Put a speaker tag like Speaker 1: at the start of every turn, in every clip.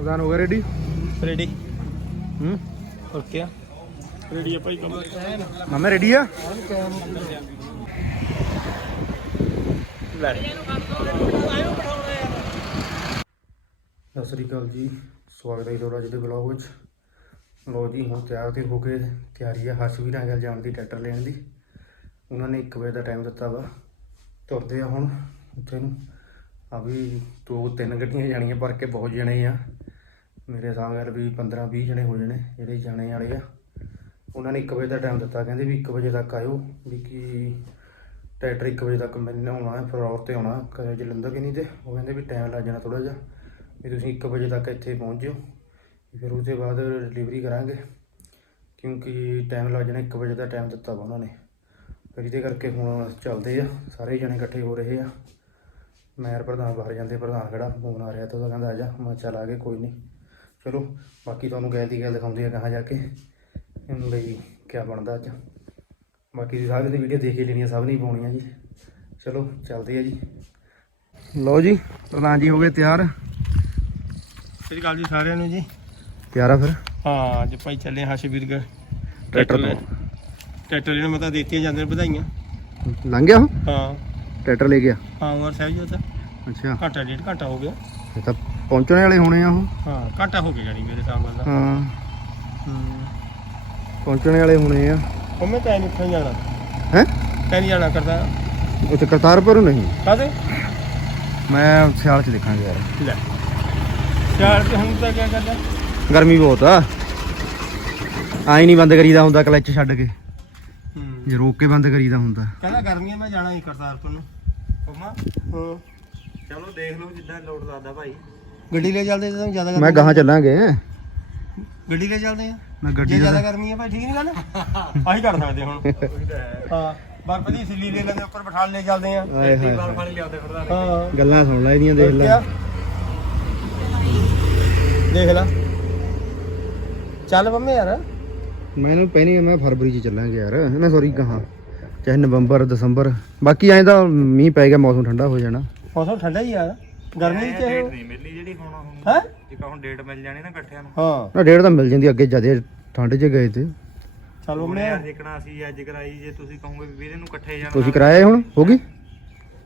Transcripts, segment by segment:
Speaker 1: ਪ੍ਰਧਾਨ ਹੋ ਗਿਆ ਰੈਡੀ
Speaker 2: ਰੈਡੀ
Speaker 1: ਹੂੰ।
Speaker 2: ਹੋਰ ਕੀ ਰੈਡੀ ਆ ਭਾਈ ਕੰਮ।
Speaker 1: ਮਾਮਾ ਰੈਡੀ ਆ?
Speaker 2: ਲੈ।
Speaker 1: ਸਤਿ ਸ੍ਰੀ ਅਕਾਲ ਜੀ। ਸਵਾਗਤ ਹੈ ਤੁਹਾਡਾ ਅੱਜ ਦੇ ਬਲੌਗ ਵਿੱਚ। ਲੋ ਜੀ ਹੁਣ ਤਿਆਰ ਤੇ ਹੋ ਕੇ ਤਿਆਰੀ ਆ ਹੱਸ ਵੀ ਨਾਲ ਜਾਣ ਦੀ ਟਰੈਕਟਰ ਲੈਣ ਦੀ। ਉਹਨਾਂ ਨੇ 1 ਵਜੇ ਦਾ ਟਾਈਮ ਦਿੱਤਾ ਵਾ। ਤੁਰਦੇ ਆ ਹੁਣ ਉੱਥੇ ਨੂੰ। ਆ ਵੀ ਦੋ ਤਿੰਨ ਗੱਡੀਆਂ ਜਾਣੀਆਂ ਭਰ ਕੇ ਬਹੁਤ ਜਣੇ ਆ। ਮੇਰੇ ਹਿਸਾਬ ਨਾਲ ਵੀ 15 20 ਜਣੇ ਹੋ ਜਾਣੇ ਜਿਹੜੇ ਜਾਣੇ ਵਾਲੇ ਆ। ਉਹਨਾਂ ਨੇ 1 ਵਜੇ ਦਾ ਟਾਈਮ ਦਿੱਤਾ, ਕਹਿੰਦੇ ਵੀ 1 ਵਜੇ ਤੱਕ ਆਇਓ, ਵੀ ਕਿ ਟਰੈਕਟਰ 1 ਵਜੇ ਤੱਕ ਮੈਨੂੰ ਆਉਣਾ ਹੈ ਫਲੋਰ ਤੇ ਆਉਣਾ ਕਦੇ ਜਲੰਧਰ ਕਿ ਨਹੀਂ ਤੇ, ਉਹ ਕਹਿੰਦੇ ਵੀ ਟਾਈਮ ਲੱਗ ਜਾਣਾ ਥੋੜਾ ਜਿਹਾ, ਵੀ ਤੁਸੀਂ 1 ਵਜੇ ਤੱਕ ਇੱਥੇ ਪਹੁੰਚ ਜਿਓ ਫਿਰ ਉਹਦੇ ਬਾਅਦ ਡਿਲੀਵਰੀ ਕਰਾਂਗੇ, ਕਿਉਂਕਿ ਟਾਈਮ ਲੱਗ ਜਾਣਾ 1 ਵਜੇ ਦਾ ਟਾਈਮ ਦਿੱਤਾ ਵਾ ਉਹਨਾਂ ਨੇ। ਫਿਰ ਇਹਦੇ ਕਰਕੇ ਹੁਣ ਚੱਲਦੇ ਆ, ਸਾਰੇ ਜਣੇ ਇਕੱਠੇ ਹੋ ਰਹੇ ਆ। ਮੈਰ ਪ੍ਰਧਾਨ ਬਾਹਰ ਜਾਂਦੇ, ਪ੍ਰਧਾਨ ਕਿਹੜਾ ਫੋਨ ਆ ਰਿਹਾ ਤਾਂ ਉਹਦਾ ਕਹਿੰਦਾ, ਆ ਜਾ, ਮੈਂ ਚੱਲ ਆ ਗਏ, ਕੋਈ ਨਹੀਂ। ਚਲੋ ਬਾਕੀ ਤੁਹਾਨੂੰ ਗੈਲ ਦੀ ਗੱਲ ਦਿਖਾਉਂਦੇ ਆ ਕਹਾਂ ਜਾ ਕੇ। ਬਈ ਕੀ ਬਣਦਾ ਅੱਜ। ਬਾਕੀ ਦੀ ਸਾਰੇ ਦੀ ਵੀਡੀਓ ਦੇਖ ਹੀ ਲੈਣੀ ਆ ਸਭ ਨਹੀਂ ਪਾਉਣੀਆਂ ਜੀ। ਚਲੋ ਚੱਲਦੇ ਆ ਜੀ। ਲਓ ਜੀ ਪ੍ਰਧਾਨ ਜੀ ਹੋ ਗਏ ਤਿਆਰ।
Speaker 2: ਸ੍ਰੀ ਅਕਾਲ ਜੀ ਸਾਰਿਆਂ ਨੂੰ ਜੀ।
Speaker 1: ਤਿਆਰ ਆ ਫਿਰ?
Speaker 2: ਹਾਂ ਅੱਜ ਭਾਈ ਚੱਲੇ ਹਾਂ ਸ਼ਬੀਰਗੜ
Speaker 1: ਟਰੈਕਟਰ
Speaker 2: ਲੈ ਟਰੈਕਟਰ ਇਹਨੂੰ ਮਤਾ ਦਿੱਤੀਆਂ ਜਾਂਦੇ ਨੇ ਵਧਾਈਆਂ।
Speaker 1: ਲੰਘ ਗਿਆ ਉਹ?
Speaker 2: ਹਾਂ।
Speaker 1: ਟਰੈਕਟਰ ਲੈ ਗਿਆ
Speaker 2: ਹਾਂ ਉਮਰ ਸਾਹਿਬ ਜੀ ਉਹ ਤਾਂ।
Speaker 1: ਅੱਛਾ।
Speaker 2: ਘੰਟਾ ਡੇਢ ਘੰਟਾ ਹੋ ਗਿਆ।
Speaker 1: ਇਹ ਤਾਂ ਪਹੁੰਚਣੇ ਵਾਲੇ ਹੋਣੇ ਆ ਉਹ।
Speaker 2: ਹਾਂ ਘੰਟਾ ਹੋ ਗਿਆ ਜਾਨੀ ਮੇਰੇ ਹਿਸਾਬ ਨਾਲ
Speaker 1: ਹਾਂ।
Speaker 2: ਹੂੰ।
Speaker 1: ਪਹੁੰਚਣੇ ਵਾਲੇ ਹੋਣੇ ਆ।
Speaker 2: ਉਹ ਮੈਂ ਤਾਂ ਨਹੀਂ ਉੱਥੇ ਜਾਣਾ।
Speaker 1: ਹੈ?
Speaker 2: ਨਹੀਂ ਜਾਣਾ ਕਰਦਾ।
Speaker 1: ਉੱਥੇ ਕਰਤਾਰਪੁਰ ਨਹੀਂ।
Speaker 2: ਕਾਦੇ
Speaker 1: ਮੈਂ ਸਿਆਲ ਚ ਦੇਖਾਂਗੇ ਯਾਰ।
Speaker 2: ਲੈ। ਚਾਰ ਤੇ ਹੁਣ ਤਾਂ ਕੀ ਕਰਦਾ?
Speaker 1: ਗਰਮੀ ਬਹੁਤ ਆ। ਆਈ ਨਹੀਂ ਬੰਦ ਕਰੀਦਾ ਹੁੰਦਾ ਕਲੱਚ ਛੱਡ ਕੇ।
Speaker 2: ਹੂੰ।
Speaker 1: ਜੇ ਰੋਕ ਕੇ ਬੰਦ ਕਰੀਦਾ ਹੁੰਦਾ।
Speaker 2: ਕਹਿੰਦਾ ਗਰਮੀਆਂ ਮੈਂ ਜਾਣਾ ਹੀ ਕਰਤਾਰਪੁਰ ਨੂੰ।
Speaker 3: ਪੰਮਾ।
Speaker 2: ਹਾਂ।
Speaker 3: ਚਲੋ ਦੇਖ ਲਓ ਜਿੱਦਾਂ ਲੋਡ ਲੱਗਦਾ ਭਾਈ।
Speaker 2: ਗੱਡੀ ਲੈ ਚੱਲਦੇ ਤਾਂ ਜ਼ਿਆਦਾ
Speaker 1: ਮੈਂ ਗਾਹਾਂ ਚੱਲਾਂਗੇ।
Speaker 2: ਗੱਡੀ ਲੈ ਚੱਲਦੇ ਆ?
Speaker 1: ਮੈਂ
Speaker 2: ਜੇ
Speaker 1: ਗੱਡੀ
Speaker 2: ਜ਼ਿਆਦਾ ਗਰਮੀ ਹੈ ਭਾਈ ਠੀਕ ਨਹੀਂ ਗੱਲ? ਆਹੀ ਕਰ ਸਕਦੇ ਹੁਣ। ਹਾਂ ਬਰਫ ਦੀ ਸਿੱਲੀ ਲੈ ਲੈਂਦੇ ਉੱਪਰ ਬਿਠਾ ਲੈ ਚੱਲਦੇ ਆ।
Speaker 1: ਹਾਏ
Speaker 3: ਬਾਲ ਫਾਲੀ ਲਿਆਉਂਦੇ ਫਿਰਦਾ
Speaker 2: ਹਾਂ।
Speaker 1: ਗੱਲਾਂ ਸੁਣ ਲੈ ਇਹਦੀਆਂ ਦੇਖ ਲੈ?
Speaker 2: ਦੇਖ ਲੈ। ਚੱਲ ਬੰਮੇ ਯਾਰ।
Speaker 1: ਮੈਨੂੰ ਪਹਿਨੀ ਮੈਂ ਫਰਵਰੀ ਚ ਚੱਲਾਂਗੇ ਯਾਰ। ਨਾ ਸੌਰੀ ਕਹਾਂ ਚਾਹੇ ਨਵੰਬਰ ਦਸੰਬਰ। ਬਾਕੀ ਐਂ ਤਾਂ ਮੀਂਹ ਪੈ ਗਿਆ ਮੌਸਮ ਠੰਡਾ ਹੋ ਜਾਣਾ।
Speaker 2: ਮੌਸਮ ਠੰਡਾ ਹੀ ਯਾਰ। ਗਰਮੀ ਚ
Speaker 3: ਡੇਟ ਨਹੀਂ ਮਿਲਣੀ ਜਿਹੜੀ ਹੁਣ ਹੁਣ
Speaker 2: ਹੈ?
Speaker 3: ਇੱਕ ਹੁਣ ਡੇਟ ਮਿਲ ਜਾਣੀ ਨਾ ਇਕੱਠਿਆਂ ਨੂੰ।
Speaker 2: ਹਾਂ।
Speaker 1: ਨਾ ਡੇਢ ਤਾਂ ਮਿਲ ਜਾਂਦੀ ਅੱਗੇ ਜਦੇ ਠੰਡ 'ਚ ਗਏ ਤੇ।
Speaker 2: ਚੱਲ ਬੰਮੇ
Speaker 3: ਯਾਰ ਜਿਕਣਾ ਅਸੀਂ ਅੱਜ ਕਰਾਈ ਜੇ ਤੁਸੀਂ ਕਹੋਗੇ ਵੀ ਵੀਰੇ ਨੂੰ ਇਕੱਠੇ ਜਾਣਾ
Speaker 1: ਤੁਸੀਂ ਕਰਾਇਆ ਹੁਣ? ਹੋ ਗਈ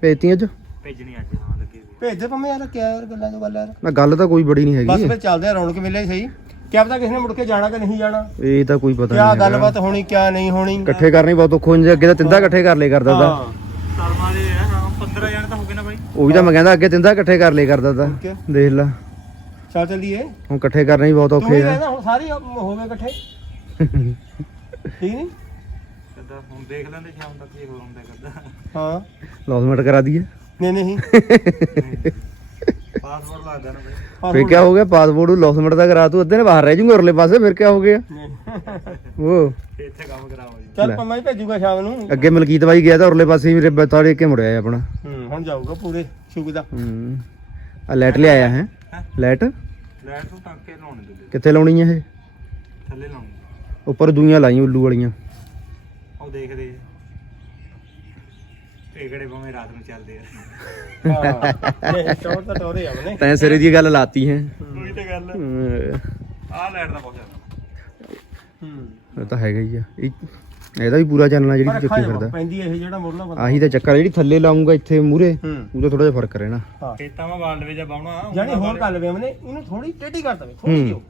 Speaker 1: ਭੇਜਤੀ ਅੱਜ?
Speaker 3: ਭੇਜਣੀ ਅੱਜ ਹਾਂ ਲੱਗੀ ਵੀ
Speaker 2: ਭੇਜ ਦੇ ਬੰਮੇ ਯਾਰ ਕਿਆ ਯਾਰ ਗੱਲਾਂ ਤੋਂ ਗੱਲ ਯਾਰ।
Speaker 1: ਨਾ ਗੱਲ ਤਾਂ ਕੋਈ ਬੜੀ ਨਹੀਂ
Speaker 2: ਬਸ
Speaker 1: ਹੈਗੀ।
Speaker 2: ਫਿਰ ਚੱਲਦੇ ਆ ਰੌਣਕ ਮੇਲੇ ਸਹੀ। ਕਿਆ ਪਤਾ ਕਿਸੇ ਨੇ ਮੁੜ ਕੇ ਜਾਣਾ ਕਿ ਨਹੀਂ ਜਾਣਾ।
Speaker 1: ਇਹ ਤਾਂ ਕੋਈ ਪਤਾ
Speaker 2: ਕਿਆ
Speaker 1: ਨਹੀਂ ਹੈਗਾ।
Speaker 2: ਗੱਲਬਾਤ ਹੋਣੀ ਕਿਆ ਨਹੀਂ ਹੋਣੀ।
Speaker 1: ਇਕੱਠੇ ਕਰਨੀ ਬਹੁਤ ਔਖੋ ਹੁੰਦੇ ਅੱਗੇ ਤਾਂ ਤਿੰਦਾ ਇਕੱਠੇ ਕਰ ਲੇ ਕਰਦਾ ਤਾ।
Speaker 2: ਹਾਂ।
Speaker 3: ਸਲਮਾ ਦੇ ਆ, 15 ਜਾਣੇ ਤਾਂ ਹੋ ਗਏ ਨਾ ਭਾਈ
Speaker 1: ਉਹ ਵੀ ਤਾਂ ਮੈਂ ਕਹਿੰਦਾ ਅੱਗੇ ਤਿੰਦਾ ਇਕੱਠੇ ਕਰ ਲੇ ਕਰਦਾ ਤਾ? ਦੇਖ ਲੈ।
Speaker 2: ਚੱਲ ਚੱਲੀਏ।
Speaker 1: ਹੁਣ ਇਕੱਠੇ ਕਰਨੇ ਹੀ ਬਹੁਤ
Speaker 2: ਤੂੰ
Speaker 1: ਔਖੇ
Speaker 2: ਵੀ
Speaker 1: ਆ।
Speaker 2: ਕਹਿੰਦਾ ਹੁਣ ਸਾਰੇ ਹੋ ਗਏ ਇਕੱਠੇ। ਠੀਕ ਨਹੀਂ?
Speaker 3: ਕਦਾ ਹੁਣ ਦੇਖ ਲੈਂਦੇ ਸ਼ਾਮ ਤੱਕ ਕੀ ਹੋਰ ਹੁੰਦਾ ਕਰਦਾ।
Speaker 2: ਹਾਂ।
Speaker 1: ਲੌਸਮੈਂਟ ਕਰਾ ਦਈਏ।
Speaker 2: ਨਹੀਂ ਨਹੀਂ।
Speaker 3: ਪਾਸਪੋਰਟ ਲੱਗਦਾ ਨਾ
Speaker 1: ਫੇਰ ਕੀ ਹੋ ਗਿਆ? ਪਾਸਪੋਰਟ ਨੂੰ ਲੌਸਮੈਂਟ ਦਾ ਕਰਾ ਤੂੰ। ਅੱਧੇ ਨੇ ਬਾਹਰ ਰਹਿ ਜੂਗਾ ਉਰਲੇ ਪਾਸੇ ਫਿਰ ਕੀ ਹੋ ਗਿਆ? ਉਹ।
Speaker 3: ਤੇ ਇੱਥੇ ਕੰਮ ਕਰਾਓ ਜੀ
Speaker 2: ਚੱਲ ਪੰਮਾ ਹੀ ਭੇਜੂਗਾ ਸ਼ਾਮ ਨੂੰ।
Speaker 1: ਅੱਗੇ ਮਲਕੀਤ ਬਾਈ ਗਿਆ ਤਾਂ ਉਰਲੇ ਪਾਸੇ ਹੀ ਮੇਰੇ ਬਤਾ ਦੇ ਕੇ ਮੁੜਿਆ ਆਪਣਾ।
Speaker 2: ਹੂੰ ਹੁਣ ਜਾਊਗਾ ਪੂਰੇ ਸ਼ੁਗ ਦਾ।
Speaker 1: ਹੂੰ। ਆ ਲੈਟ ਲਿਆਇਆ ਹੈ। ਲੈਟ
Speaker 3: ਲੈਟ ਨੂੰ ਟਾਂਕੇ ਲਾਉਣੇ ਦੂਜੇ।
Speaker 1: ਕਿੱਥੇ ਲਾਉਣੀ ਹੈ ਇਹ?
Speaker 3: ਥੱਲੇ ਲਾਉਣੇ।
Speaker 1: ਉੱਪਰ ਦੂਈਆਂ ਲਾਈਆਂ ਉੱਲੂ ਵਾਲੀਆਂ।
Speaker 3: ਉਹ ਦੇਖਦੇ ਇਹ ਕਿਹੜੇ ਭਾਵੇਂ ਰਾਤ ਨੂੰ ਚੱਲਦੇ ਆ।
Speaker 2: ਹਾਂ ਨਹੀਂ ਟੋਰ ਤਾਂ ਟੋਰੇ ਆ ਬਨੇ
Speaker 1: ਤੈਂ ਸਿਰੇ ਦੀ ਗੱਲ ਲਾਤੀ ਹੈ।
Speaker 3: ਉਹੀ ਤੇ ਗੱਲ ਆਹ ਲੈਟ ਦਾ ਬਹੁਤ ਜ਼ਿਆਦਾ।
Speaker 2: ਹੂੰ।
Speaker 1: ਇਹ ਤਾਂ ਹੈਗਾ ਹੀ ਆ। ਇਹ ਇਹਦਾ ਵੀ ਪੂਰਾ ਚੱਲਣਾ ਜਿਹੜੀ ਚੱਕੀ ਫਿਰਦਾ।
Speaker 2: ਪੈਂਦੀ ਇਹ ਜਿਹੜਾ ਮੁਰਲਾ ਬੰਦਾ।
Speaker 1: ਆਹੀ ਤਾਂ ਚੱਕਰ ਜਿਹੜੀ ਥੱਲੇ ਲਾਉਂਗਾ ਇੱਥੇ ਮੂਰੇ ਉਹਦਾ ਥੋੜਾ ਜਿਹਾ ਫ਼ਰਕ ਰਹਿਣਾ।
Speaker 2: ਹਾਂ।
Speaker 3: ਖੇਤਾਂ ਮਾ ਬਾਲਵੇ ਜਾ ਬਾਉਣਾ
Speaker 2: ਜਾਨੀ ਹੋਰ ਕਰ ਲਵੇ ਮਨੇ ਇਹਨੂੰ ਥੋੜੀ ਟੇਢੀ ਕਰ ਦਵੇ ਥੋੜੀ
Speaker 1: ਹੂੰ।
Speaker 2: ਜਿਹੀ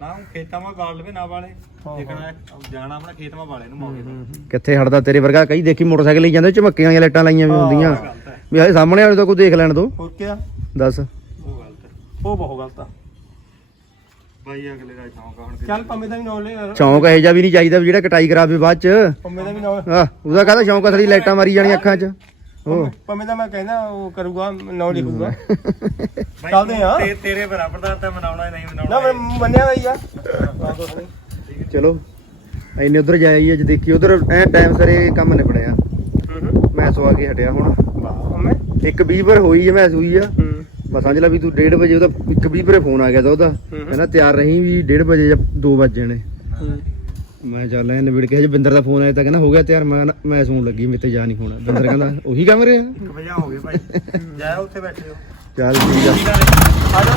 Speaker 3: ਨਾ ਹੁਣ ਖੇਤਾਂ ਮਾ ਬਾਲ ਲਵੇ ਨਾ ਬਾਲੇ
Speaker 2: ਹਾਂ,
Speaker 3: ਦੇਖਣਾ ਜਾਣਾ ਆਪਣਾ ਖੇਤ ਮਾ ਬਾਲੇ ਨੂੰ ਮੌਕੇ ਤੇ।
Speaker 1: ਕਿੱਥੇ ਹਟਦਾ ਤੇਰੇ ਵਰਗਾ ਕਈ ਦੇਖੀ ਮੋਟਰਸਾਈਕਲ ਲਈ ਜਾਂਦੇ ਝਮੱਕੀਆਂ ਵਾਲੀਆਂ ਲਾਈਟਾਂ ਲਾਈਆਂ ਵੀ ਹੁੰਦੀਆਂ। ਵੀ ਹਾਏ ਸਾਹਮਣੇ ਵਾਲੇ ਤੋਂ ਕੋਈ ਦੇਖ ਲੈਣ ਦੋ।
Speaker 2: ਹੋਰ ਕਿਆ?
Speaker 1: ਦੱਸ।
Speaker 3: ਉਹ ਗਲਤ ਹੈ।
Speaker 2: ਉਹ ਬਹੁਤ ਗਲਤ ਆ।
Speaker 3: ਬਾਈ ਅਗਲੇ ਦਾ ਸ਼ੌਂਕ ਆ ਹੁਣ
Speaker 2: ਚੱਲ ਪੰਮੇ ਦਾ ਵੀ ਨੌ ਲੈ
Speaker 1: ਸ਼ੌਂਕ ਇਹੋ ਜਿਹਾ ਵੀ ਨਹੀਂ ਚਾਹੀਦਾ ਵੀ ਜਿਹੜਾ ਕਟਾਈ ਕਰਾਵੇ ਬਾਅਦ ਚ।
Speaker 2: ਪੰਮੇ ਦਾ ਵੀ ਨੌ
Speaker 1: ਆ ਉਹਦਾ ਕਹਦਾ ਸ਼ੌਂਕ ਅਸਲੀ ਲਾਈਟਾਂ ਮਾਰੀ ਜਾਣੀਆਂ ਅੱਖਾਂ 'ਚ। ਉਹ
Speaker 2: ਪੰਮੇ ਦਾ ਮੈਂ ਕਹਿੰਦਾ ਉਹ ਕਰੂਗਾ ਨੌ ਲਿਖੂਗਾ
Speaker 3: ਬਾਈ
Speaker 2: ਚੱਲਦੇ ਆ।
Speaker 3: ਤੇ- ਤੇਰੇ ਬਰਾਬਰ ਦਾ ਤਾਂ ਮਨਾਉਣਾ ਹੀ ਨਹੀਂ
Speaker 2: ਨਾ
Speaker 3: ਮਨਾਉਣਾ
Speaker 2: ਮੰਨਿਆ ਬਈ ਆ। ਹਾਂ ਦੋਸਤ ਨਹੀਂ
Speaker 1: ਚਲੋ ਐਨੇ ਉਧਰ ਜਾਈ ਅੱਜ ਦੇਖੀ ਉਧਰ ਐ ਟਾਈਮ ਸਰੇ ਕੰਮ ਨਿਬੜਿਆ। ਮੈਂ ਸਵਾ ਕੇ ਹਟਿਆ ਹੁਣ।
Speaker 2: ਵਾਹ ਪੰਮੇ।
Speaker 1: ਇੱਕ 20 ਵਾਰ ਹੋਈ ਹੈ ਮੈਂ ਸੂਈ ਆ।
Speaker 2: ਹੂੰ।
Speaker 1: ਬਸ ਸਮਝ ਲੈ ਵੀ ਤੂੰ 1:30 ਵਜੇ ਉਹਦਾ ਇੱਕ 20 ਵਾਰੇ ਫੋਨ ਆ ਗਿਆ ਤਾਂ ਉਹਦਾ। ਕਹਿੰਦਾ ਤਿਆਰ ਰਹੀਂ ਵੀ 1:30 ਵਜੇ ਜਾਂ 2 ਵਜੇ ਨੇ ਮੈਂ ਚੱਲ ਐ ਨਿਬੜ ਕੇ ਹਜੇ ਬਿੰਦਰ ਦਾ ਫੋਨ ਆਇਆ ਤਾਂ ਕਹਿੰਦਾ ਹੋ ਗਿਆ ਤਿਆਰ। ਮੈਂ ਮੈਂ ਸੌਣ ਲੱਗੀ ਮੇਰੇ ਤੇ ਜਾ ਨਹੀਂ ਹੋਣਾ। ਬਿੰਦਰ ਕਹਿੰਦਾ ਉਹੀ ਕੰਮ ਰਿਹਾ?
Speaker 3: ਇੱਕ ਵਜਾ ਹੋ ਗਏ ਭਾਈ। ਜਾਇਆ ਉੱਥੇ ਬੈਠੇ ਹੋ
Speaker 1: ਚੱਲ ਠੀਕ ਆ।
Speaker 2: ਆ ਜਾ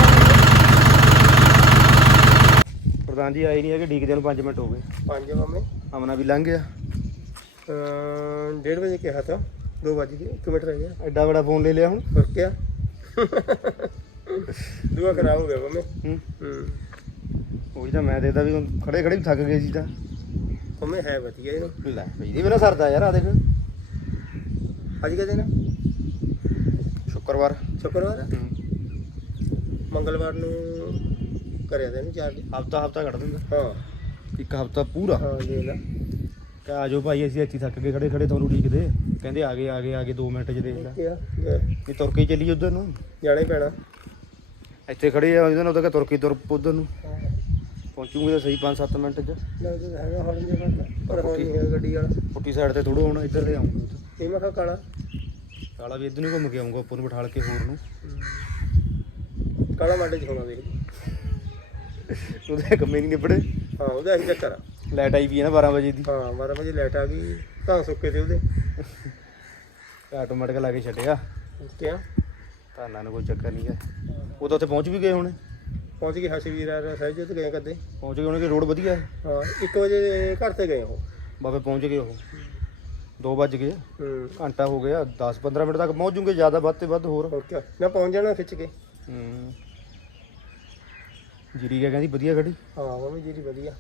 Speaker 1: ਪ੍ਰਧਾਨ ਜੀ ਆਏ ਨਹੀਂ ਹੈਗੇ ਡੀਕਦੇ ਨੂੰ 5 ਮਿੰਟ ਹੋ ਗਏ।
Speaker 2: ਪੰਜ ਮਾਮੇ।
Speaker 1: ਅਮਨਾ ਵੀ ਲੰਘ ਗਿਆ।
Speaker 2: ਅ ਡੇਢ ਵਜੇ ਕਿਹਾ ਤਾਂ 2 ਵਜੇ ਗਏ 1 ਮਿੰਟ ਰਹਿ ਗਿਆ।
Speaker 1: ਐਡਾ ਵੱਡਾ ਫੋਨ ਲੈ ਲਿਆ ਹੁਣ।
Speaker 2: ਹੋਰ ਕਿਆ? ਦੁਆ ਖਰਾਬ ਹੋ ਗਿਆ ਮਾਮੇ।
Speaker 1: ਹੂੰ।
Speaker 2: ਹੂੰ।
Speaker 1: ਉਹੀ ਤਾਂ ਮੈਂ ਦੇਦਾ ਵੀ ਹੁਣ ਖੜੇ ਖੜੇ ਵੀ ਥੱਕ ਗਏ ਸੀ ਤਾਂ।
Speaker 2: ਮਾਮੇ ਹੈ ਵਧੀਆ ਇਹਨੂੰ
Speaker 1: ਲੈ ਬਈ ਇਹ ਮੇਰਾ ਸਰਦਾ ਯਾਰ ਆ ਦੇਖ।
Speaker 2: ਅੱਜ ਕਿਹਦੇ ਦਿਨ
Speaker 1: ਸ਼ੁੱਕਰਵਾਰ।
Speaker 2: ਸ਼ੁੱਕਰਵਾਰ? ਆ? ਮੰਗਲਵਾਰ ਨੂੰ ਕਰਿਆ ਇਹਨੂੰ ਚਾਰਜ।
Speaker 1: ਹਫਤਾ ਹਫਤਾ ਕੱਢ ਦਿੰਦਾ।
Speaker 2: ਹਾਂ।
Speaker 1: ਇੱਕ ਹਫਤਾ ਪੂਰਾ।
Speaker 2: ਹਾਂ ਦੇ ਲਾ।
Speaker 1: ਕਿ ਆ ਜਾਓ ਭਾਈ ਅਸੀਂ ਇੱਥੇ ਥੱਕ ਗਏ ਖੜੇ ਖੜੇ ਤੁਹਾਨੂੰ ਉਡੀਕਦੇ। ਕਹਿੰਦੇ ਆ ਗਏ ਆ ਗਏ ਆ ਗਏ 2 ਮਿੰਟ ਚ। ਦੇਖ ਲੈ।
Speaker 2: ਕਿਆ
Speaker 1: ਤੁਰ ਕੇ ਹੀ ਚੱਲੀ ਉਧਰ ਨੂੰ।
Speaker 2: ਜਾਣਾ ਹੀ ਪੈਣਾ।
Speaker 1: ਇੱਥੇ ਖੜੇ ਆ ਉਹਦੇ ਨਾਲ ਉਹਦਾ ਤੁਰ ਕੇ ਤੁਰ ਉਧਰ ਨੂੰ। ਪਹੁੰਚੂਗੇ ਤਾਂ ਸਹੀ 5-7 ਮਿੰਟ ਚ।
Speaker 2: ਲੱਗਦਾ ਤਾਂ ਹੈਗਾ ਹੌਲੀ ਜਿਹਾ ਬੰਦਾ ਪਰ ਹੁਣ ਨਹੀਂ ਹੈ ਗੱਡੀ ਵਾਲਾ।
Speaker 1: ਪੁੱਟੀ ਸਾਈਡ ਤੇ ਥੋੜਾ ਹੋਣਾ ਇੱਧਰ ਲੈ ਆਉਂਗਾ
Speaker 2: ਇਹ ਮੈਂ ਕਿਹਾ ਕਾਲਾ।
Speaker 1: ਕਾਲਾ ਵੀ ਇੱਧਰ ਨੂੰ ਘੁੰਮ ਕੇ ਆਉਂਗਾ ਉੱਪਰ ਨੂੰ ਬਿਠਾਲ ਕੇ ਹੋਰ ਨੂੰ।
Speaker 2: ਕਾਲਾ ਮਾਡੇ ਚ ਹੋਣਾ ਦੇਖ।
Speaker 1: ਉਹਦੇ ਕੰਮੇ ਨਹੀਂ ਨਿਬੜੇ।
Speaker 2: ਹਾਂ ਉਹਦਾ ਇਹੀ ਚੱਕਰ ਆ।
Speaker 1: ਲਾਈਟ ਆਈ ਵੀ ਹੈ ਨਾ 12 ਵਜੇ ਦੀ।
Speaker 2: ਹਾਂ 12 ਵਜੇ ਲਾਈਟ ਆ ਗਈ ਤਾਂ ਸੁੱਕੇ ਤੇ ਉਹਦੇ।
Speaker 1: ਆਟੋਮੈਟਿਕ ਲਾ ਕੇ ਛੱਡਿਆ।
Speaker 2: ਕਿਆ?
Speaker 1: ਧਾਨਾਂ ਨੂੰ ਕੋਈ ਚੱਕਰ ਨਹੀਂ ਹੈ। ਉਹ ਤਾਂ ਉੱਥੇ ਪਹੁੰਚ ਵੀ ਗਏ ਹੋਣੇ।
Speaker 2: ਪਹੁੰਚ ਗਏ ਹਸ਼ਵੀਰ ਆ ਸਹਿਜ ਤੇ ਗਏ ਕਦੇ।
Speaker 1: ਪਹੁੰਚ ਗਏ ਹੋਣੇ ਕਿ ਰੋਡ ਵਧੀਆ ਹੈ?
Speaker 2: ਹਾਂ 1 ਵਜੇ ਘਰ ਤੇ ਗਏ ਉਹ।
Speaker 1: ਬਾਬੇ ਪਹੁੰਚ ਗਏ ਉਹ। 2 ਵੱਜ ਗਏ।
Speaker 2: ਹੂੰ।
Speaker 1: ਘੰਟਾ ਹੋ ਗਿਆ 10-15 ਮਿੰਟ ਤੱਕ ਪਹੁੰਚ ਜੂਗੇ ਜ਼ਿਆਦਾ ਵੱਧ ਤੇ ਵੱਧ ਹੋਰ।
Speaker 2: ਹੋਰ ਕਿਆ? ਨਾ ਪਹੁੰਚ ਜਾਣਾ ਖਿੱਚ ਕੇ।
Speaker 1: ਹੂੰ। ਜੀਰੀ ਕਿਆ ਕਹਿੰਦੀ ਵਧੀਆ ਖੜੀ
Speaker 2: ਹਾਂ ਮੰਮੀ ਜੀ ਦੀ ਵਧੀਆ।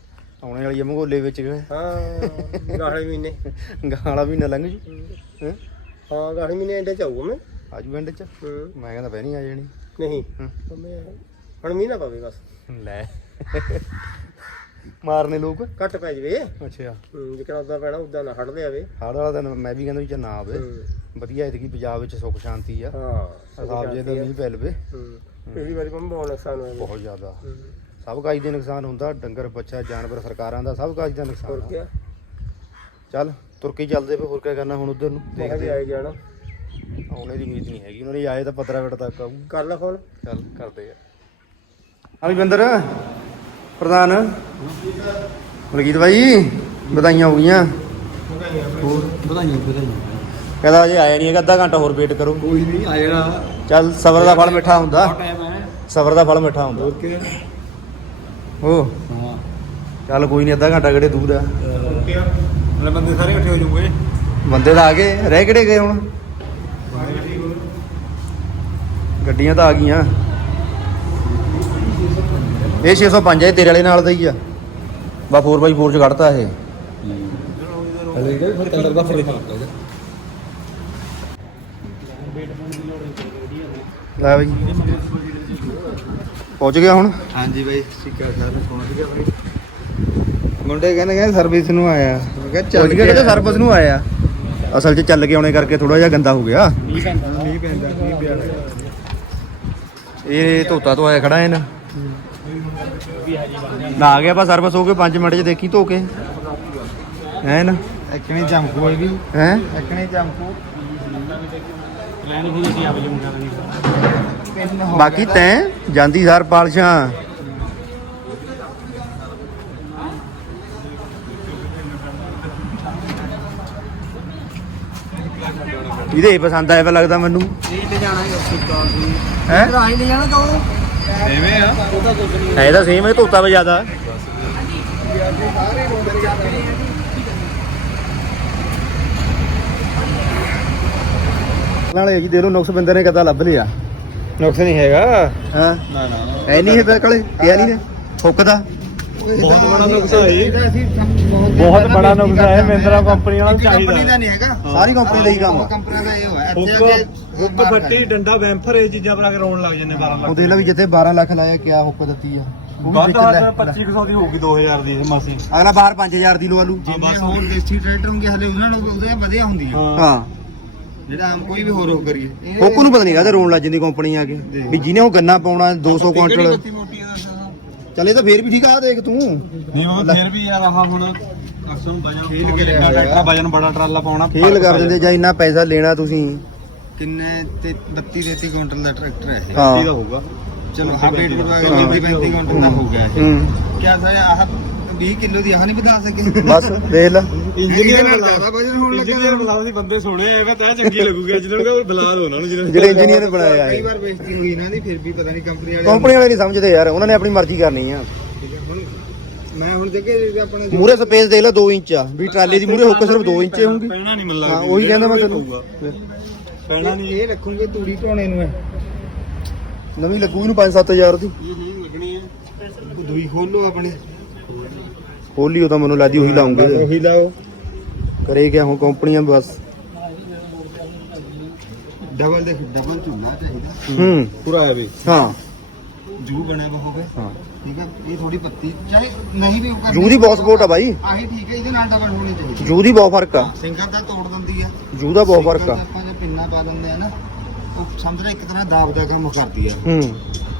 Speaker 1: ਆਉਣੇ ਵਾਲੀ ਆ ਮਗੋਲੇ ਵਿੱਚ
Speaker 2: ਹਾਂ ਗਾਹਲੇ ਮਹੀਨੇ
Speaker 1: ਗਾਲਾ ਵੀ ਨਾ ਲੰਘ ਜੂ। ਹੈਂ?
Speaker 2: ਹਾਂ? ਗਾਹਲੇ ਮਹੀਨੇ ਐਂਡੇ ਚ ਆਊਗਾ ਮੈਂ।
Speaker 1: ਅੱਜ ਪਿੰਡ ਚ।
Speaker 2: ਹੂੰ।
Speaker 1: ਮੈਂ ਕਹਿੰਦਾ ਬਹਿ ਨਹੀਂ ਆ ਜਾਣੀ।
Speaker 2: ਨਹੀਂ।
Speaker 1: ਹੂੰ।
Speaker 2: ਮੰਮੀ ਹੁਣ ਮੀਂਹ ਨਾ ਪਵੇ ਬਸ।
Speaker 1: ਲੈ। ਮਾਰਨੇ ਲੋਕ।
Speaker 2: ਘੱਟ ਪੈ ਜਵੇ।
Speaker 1: ਅੱਛਾ।
Speaker 2: ਹੂੰ ਜਿਕਣਾ ਉਦਾਂ ਪੈਣਾ ਉਦਾਂ ਨਾ ਹਟ ਲਿਆਵੇ
Speaker 1: ਹਾੜ ਵਾਲਾ ਦਿਨ ਮੈਂ ਵੀ ਕਹਿੰਦਾ ਵੀ ਚੱਲ ਨਾ ਆਵੇ।
Speaker 2: ਹੂੰ।
Speaker 1: ਵਧੀਆ ਇਤਕੀ ਪੰਜਾਬ ਵਿੱਚ ਸੁੱਖ ਸ਼ਾਂਤੀ ਆ।
Speaker 2: ਹਾਂ
Speaker 1: ਹਿਸਾਬ ਜੇ ਦਾ ਮੀਂਹ ਪੈ ਲਵੇ।
Speaker 2: ਹੂੰ। ਪਹਿਲੀ ਵਾਰੀ ਮੰਮੀ ਬਹੁਤ ਨੁਕਸਾਨ ਹੋਇਆ।
Speaker 1: ਬਹੁਤ ਜ਼ਿਆਦਾ।
Speaker 2: ਹੂੰ।
Speaker 1: ਸਭ ਕਾਜ ਦੇ ਨੁਕਸਾਨ ਹੁੰਦਾ ਡੰਗਰ ਬੱਚਾ ਜਾਨਵਰ ਸਰਕਾਰਾਂ ਦਾ ਸਭ ਕਾਜ ਦਾ
Speaker 2: ਹੋਰ
Speaker 1: ਨੁਕਸਾਨ ਆ।
Speaker 2: ਕਿਆ?
Speaker 1: ਚੱਲ ਤੁਰ ਕੇ ਹੀ ਚੱਲਦੇ ਪਏ ਹੋਰ ਕਿਆ ਕਰਨਾ ਹੁਣ ਉਧਰ ਨੂੰ?
Speaker 2: ਮੈਂ ਕਿਹਾ ਵੀ
Speaker 1: ਦੇਖਦੇ
Speaker 2: ਆਏ ਜਾਣਾ।
Speaker 1: ਆਉਣੇ ਦੀ ਉਮੀਦ ਨਹੀਂ ਹੈਗੀ ਉਹਨਾਂ ਨੇ ਆਏ ਤਾਂ 15 ਮਿੰਟ ਤੱਕ ਆਊ
Speaker 2: ਕਰ ਲਾ ਫੋਨ।
Speaker 1: ਚੱਲ ਕਰਦੇ ਆ। ਹਾਂ ਵੀ ਬਿੰਦਰ ਪ੍ਰਧਾਨ। ਮਲਕੀਤ ਭਾਈ ਵਧਾਈਆਂ ਹੋ ਗਈਆਂ।
Speaker 4: ਹੋਰ ਵਧਾਈਆਂ ਵਧਾਈਆਂ।
Speaker 1: ਕਹਿੰਦਾ ਅਜੇ ਆਇਆ ਨਹੀਂ ਹੈਗਾ ਅੱਧਾ ਘੰਟਾ ਹੋਰ ਵੇਟ ਕਰੋ।
Speaker 4: ਕੋਈ ਨਹੀਂ ਆ ਜਾਣਾ
Speaker 1: ਚੱਲ ਸਬਰ ਦਾ ਫਲ ਮਿੱਠਾ ਹੁੰਦਾ।
Speaker 4: ਟਾਈਮ ਹੈ।
Speaker 1: ਸਬਰ ਦਾ ਫਲ ਮਿੱਠਾ ਹੁੰਦਾ।
Speaker 4: ਓਕੇ
Speaker 1: ਉਹ
Speaker 4: ਹਾਂ।
Speaker 1: ਚੱਲ ਕੋਈ ਨਹੀਂ ਅੱਧਾ ਘੰਟਾ ਕਿਹੜੇ ਦੂਰ ਆ।
Speaker 4: ਓਕੇ ਮਤਲਬ ਬੰਦੇ ਸਾਰੇ ਇਕੱਠੇ ਹੋ ਜੂਗੇ
Speaker 1: ਬੰਦੇ ਤਾਂ ਆ ਗਏ ਰਹਿ ਕਿਹੜੇ ਗਏ ਹੁਣ? ਗੱਡੀਆਂ ਤਾਂ ਆ ਗਈਆਂ। ਇਹ 605 ਹੈ ਤੇਰੇ ਵਾਲੇ ਨਾਲ ਦਾ ਹੀ ਆ। ਬਾ 4x4 ਚ ਕੱਢਤਾ ਇਹ।
Speaker 4: ਹਲੇ ਕਿ ਫਿਰ ਕਲਰ ਦਾ ਫ਼ਰਕ ਹੁੰਦਾ
Speaker 1: ਲੈ ਬਈ। ਪਹੁੰਚ ਗਿਆ ਹੁਣ?
Speaker 4: ਹਾਂਜੀ ਬਾਈ ਸਿੱਕਾ ਸਰ ਪਹੁੰਚ ਗਿਆ ਬਾਈ।
Speaker 1: ਮੁੰਡੇ ਕਹਿੰਦੇ ਕਹਿੰਦੇ ਸਰਵਿਸ ਨੂੰ ਆਇਆ। ਮੈਂ ਕਿਹਾ ਚੱਲ ਗਿਆ ਕਹਿੰਦੇ ਸਰਵਿਸ ਨੂੰ ਆਇਆ। ਅਸਲ 'ਚ ਚੱਲ ਕੇ ਆਉਣੇ ਕਰਕੇ ਥੋੜਾ ਜਿਹਾ ਗੰਦਾ ਹੋ ਗਿਆ।
Speaker 4: ਮੀਂਹ ਪੈਂਦਾ ਮੀਂਹ ਪੈਂਦਾ ਮੀਂਹ ਪਿਆ
Speaker 1: ਇਹ ਧੋਤਾ ਤੋਂ ਆਇਆ ਖੜਾ ਹੈ ਨਾ ਆ ਗਿਆ ਬਸ ਸਰਵਿਸ ਹੋ ਕੇ 5 ਮਿੰਟ 'ਚ ਦੇਖੀ ਧੋ ਕੇ। ਹੈ ਨਾ?
Speaker 4: ਐਕਣੇ ਚਮਕੂ ਇਹ ਵੀ
Speaker 1: ਹੈ
Speaker 4: ਐਕਣੇ ਚਮਕੂ
Speaker 1: ਬਾਕੀ ਤੈਂ ਜਾਂਦੀ ਸਾਰ ਪਾਲਸ਼ਾਂ ਇਹਦੇ ਹੀ ਪਸੰਦ ਆਇਆ ਪਿਆ ਲੱਗਦਾ ਮੈਨੂੰ?
Speaker 4: ਇਹ ਲੈ ਜਾਣਾ ਹੈ? ਸਿੱਕਾ ਵੀ
Speaker 1: ਹੈ
Speaker 4: ਆਈ ਲੈ ਜਾਣਾ ਕੌਣ ਐਵੇਂ ਆ। ਉਹਦਾ ਕੁਝ ਨਹੀਂ
Speaker 1: ਹੈ ਤਾਂ ਸੇਮ ਹੈ ਧੋਤਾ ਵਾ ਜ਼ਿਆਦਾ। ਨਾਲੇ ਜੀ ਦੇ ਲੋ ਨੁਕਸ ਬੰਦੇ ਨੇ ਕਦਾ ਲੱਭ ਲਿਆ।
Speaker 4: ਨੁਕਸ ਨਹੀਂ ਹੈਗਾ।
Speaker 1: ਹਾਂ।
Speaker 4: ਨਾ ਨਾ
Speaker 1: ਐ ਨਹੀਂ ਹੈ ਕਲੇ ਕਿਹਾ ਨਹੀਂ ਨੇ ਫੁੱਕਦਾ
Speaker 4: ਬਹੁਤ ਬੜਾ ਨੁਕਸ ਹੈ ਬਹੁਤ ਬੜਾ ਨੁਕਸ ਹੈ ਮਹਿੰਦਰਾ ਕੰਪਨੀ ਵਾਲਾ ਚਾਹੀਦਾ।
Speaker 2: ਨਹੀਂ ਹੈਗਾ।
Speaker 1: ਸਾਰੀ ਕੰਪਨੀ ਦਾ ਹੀ ਕੰਮ
Speaker 2: ਕੰਪਨੀ ਦਾ ਇਹ ਹੋਇਆ।
Speaker 4: ਹੁੱਕ ਹੁੱਕ ਫੱਟੀ ਡੰਡਾ ਵੈਂਫਰ ਇਹ ਚੀਜ਼ਾਂ ਬਣਾ ਕੇ ਰੋਣ ਲੱਗ ਜੰਨੇ 12
Speaker 1: ਉਹ
Speaker 4: ਲੱਖ
Speaker 1: ਦੇਖ ਲੈ ਵੀ ਜਿੱਥੇ 12 ਲੱਖ ਲਾਇਆ ਕਿਆ ਹੁੱਕ ਦਿੱਤੀ ਆ। ਉਹ ਵੀ
Speaker 4: ਵੱਧ
Speaker 1: ਵਿੱਚ
Speaker 4: ਵੱਧ
Speaker 1: ਲੈ-
Speaker 4: 2500 ਦੀ ਹੋਊਗੀ 2000 ਦੀ ਇਹ ਮਾਸੀ।
Speaker 1: ਅਗਲਾ ਬਾਹਰ 5000 ਦੀ ਲਵਾ ਲੂ
Speaker 2: ਜਿੰਨੇ ਹੋਰ ਦੇਸੀ ਟਰੈਕਟਰ ਹੋਣਗੇ ਹਲੇ ਉਹਨਾਂ ਨੂੰ ਉਹਦੇ ਵਧੀਆ ਹੁੰਦੀ ਆ।
Speaker 1: ਹਾਂ।
Speaker 2: ਜਿਹੜਾ ਆਮ ਕੋਈ ਵੀ ਹੋਰ ਹੋ ਕਰੀਏ।
Speaker 1: ਹੁੱਕ ਨੂੰ ਪਤਾ ਨਹੀਂ ਕਾਹਦੇ ਰੋਣ ਲੱਗ ਜਾਂਦੀ ਕੰਪਨੀ ਆ ਕੇ ਵੀ ਜਿਹਨੇ ਉਹ ਗੰਨਾ ਪਾਉਣਾ 200 ਕੁਇੰਟਲ
Speaker 2: ਮੋਟੀ ਦਾ
Speaker 1: ਚੱਲ ਇਹ ਤਾਂ ਫੇਰ ਵੀ ਠੀਕ ਆ ਦੇਖ ਤੂੰ।
Speaker 4: ਨਹੀਂ ਉਹ ਫਿਰ ਵੀ ਯਾਰ ਆਹ ਹੁਣ ਅਕਸਰ ਵਜਨ
Speaker 2: ਫੀਲ ਕਰਿਆ।
Speaker 4: ਟਰੈਕਟਰ ਵਜਨ ਬੜਾ ਟਰਾਲਾ ਪਾਉਣਾ
Speaker 1: ਫੇਲ ਕਰ ਦਿੰਦੇ ਜਾਂ ਇੰਨਾ ਪੈਸਾ ਲੈਣਾ ਤੁਸੀਂ।
Speaker 2: ਕਿੰਨੇ ਤੇ 32 33 ਕੁਇੰਟਲ ਦਾ ਟਰੈਕਟਰ ਹੈ ਇਹ?
Speaker 1: ਹਾਂ।
Speaker 4: ਦਾ ਹੋਊਗਾ।
Speaker 2: ਚਲੋ ਹਾਂ ਵੇਟ ਵਧਵਾ ਕੇ 30 35 ਕੁਇੰਟਲ ਦਾ ਹੋ। ਗਿਆ ਇਹ।
Speaker 1: ਹੂੰ।
Speaker 2: ਕਿਆ ਸਾ ਆਹ 20 ਕਿਲੋ ਦੀ ਆਹ ਨਹੀਂ ਵਧਾ ਸਕੇ।
Speaker 1: ਬਸ ਦੇਖ ਲੈ।
Speaker 4: ਇੰਜੀਨੀਅਰ
Speaker 2: ਨਾਲ ਜ਼ਿਆਦਾ ਵਜਨ ਹੋਣ ਲੱਗਾ
Speaker 4: ਇੰਜੀਨੀਅਰ ਬੁਲਾਓ ਸੀ ਬੰਦੇ ਸੋਹਣੇ ਐਵੇਂ ਤਾਂ ਚੰਗੀ ਲੱਗੂਗਾ ਜਿਹਨਾਂ ਨੂੰ ਬੁਲਾ ਦੋ ਉਹਨਾਂ ਨੂੰ ਜਿਹਨਾਂ
Speaker 1: ਜਿਹੜੇ ਇੰਜੀਨੀਅਰ ਨੇ ਬਣਾਇਆ
Speaker 2: ਕਈ
Speaker 1: ਹੈ
Speaker 2: ਵਾਰ ਬੇਇੱਜ਼ਤੀ ਹੋਈ ਇਹਨਾਂ ਦੀ ਫਿਰ ਵੀ ਪਤਾ ਨਹੀਂ ਕੰਪਨੀ ਵਾਲੇ
Speaker 1: ਕੰਪਨੀ ਵਾਲੇ ਨਹੀਂ ਸਮਝਦੇ ਯਾਰ ਉਹਨਾਂ ਨੇ ਆਪਣੀ ਮਰਜ਼ੀ ਕਰਨੀ ਆ।
Speaker 3: ਮੈਂ ਹੁਣ ਆਪਣੇ
Speaker 1: ਮੂਰੇ ਸਪੇਸ ਦੇਖ ਲੈ 2 ਇੰਚ ਆ। ਵੀ ਟਰਾਲੇ ਦੀ ਮੂਰੇ ਹੁੱਕ ਸਿਰਫ 2 ਇੰਚ ਹੀ ਹੋਊਗੀ।
Speaker 2: ਨਹੀਂ ਮਿਲ
Speaker 1: ਹਾਂ ਉਹੀ ਕਹਿੰਦਾ ਮੈਂ ਤੈਨੂੰ।
Speaker 2: ਪੈਣਾ ਨਹੀਂ
Speaker 3: ਇਹ ਰੱਖੂਗੇ ਤੂੜੀ ਢੋਣੇ ਨੂੰ
Speaker 1: ਨਵੀਂ ਲੱਗੂ ਇਹਨੂੰ 5-7000 ਦੀ।
Speaker 2: ਇਹ ਲੱਗਣੀ ਹੈ
Speaker 3: ਦੂਈ ਖੋਲੋ ਆਪਣੇ।
Speaker 1: ਉਹ ਤਾਂ ਮੈਨੂੰ ਲੱਗਦੀ ਉਹੀ ਲਾਉਂਗੇ।
Speaker 3: ਉਹੀ ਲਾਓ।
Speaker 1: ਕਰੇ ਗਿਆ ਹੁਣ ਕੰਪਨੀਆਂ ਬਸ।
Speaker 3: ਡਬਲ ਦੇ ਡਬਲ ਝੂਨਾ ਚਾਹੀਦਾ।
Speaker 1: ਹੂੰ।
Speaker 2: ਪੂਰਾ ਹੈ ਵੀ
Speaker 1: ਹਾਂ।
Speaker 3: ਜੂ ਬਣੇ ਹੋਵੇ
Speaker 1: ਹਾਂ।
Speaker 3: ਠੀਕ ਹੈ ਇਹ ਥੋੜੀ ਪੱਤੀ। ਚਾਹੇ ਨਹੀਂ ਵੀ ਉਹ ਕਰਨੀ-
Speaker 1: ਜੂ ਦੀ ਬਹੁਤ ਸਪੋਰਟ ਆ ਬਾਈ।
Speaker 3: ਆਹੀ ਠੀਕ ਹੈ ਇਹਦੇ ਨਾਲ ਡਬਲ ਹੋਣੀ ਚਾਹੀਦੀ।
Speaker 1: ਜੂ ਦੀ ਬਹੁਤ ਫ਼ਰਕ ਆ।
Speaker 3: ਸਿੰਗਲ ਤਾਂ ਤੋੜ ਦਿੰਦੀ ਆ।
Speaker 1: ਜੂ ਦਾ ਬਹੁਤ ਫ਼ਰਕ ਆ।
Speaker 3: ਆਪਾਂ ਜੇ ਪਿੰਨਾ ਪਾ ਦਿੰਦੇ ਆ ਨਾ ਉਹ ਸਮਝ ਲੈ ਇੱਕ ਤਰ੍ਹਾਂ ਦਾਬ ਦਾ ਕੰਮ ਕਰਦੀ ਆ।
Speaker 1: ਹੂੰ।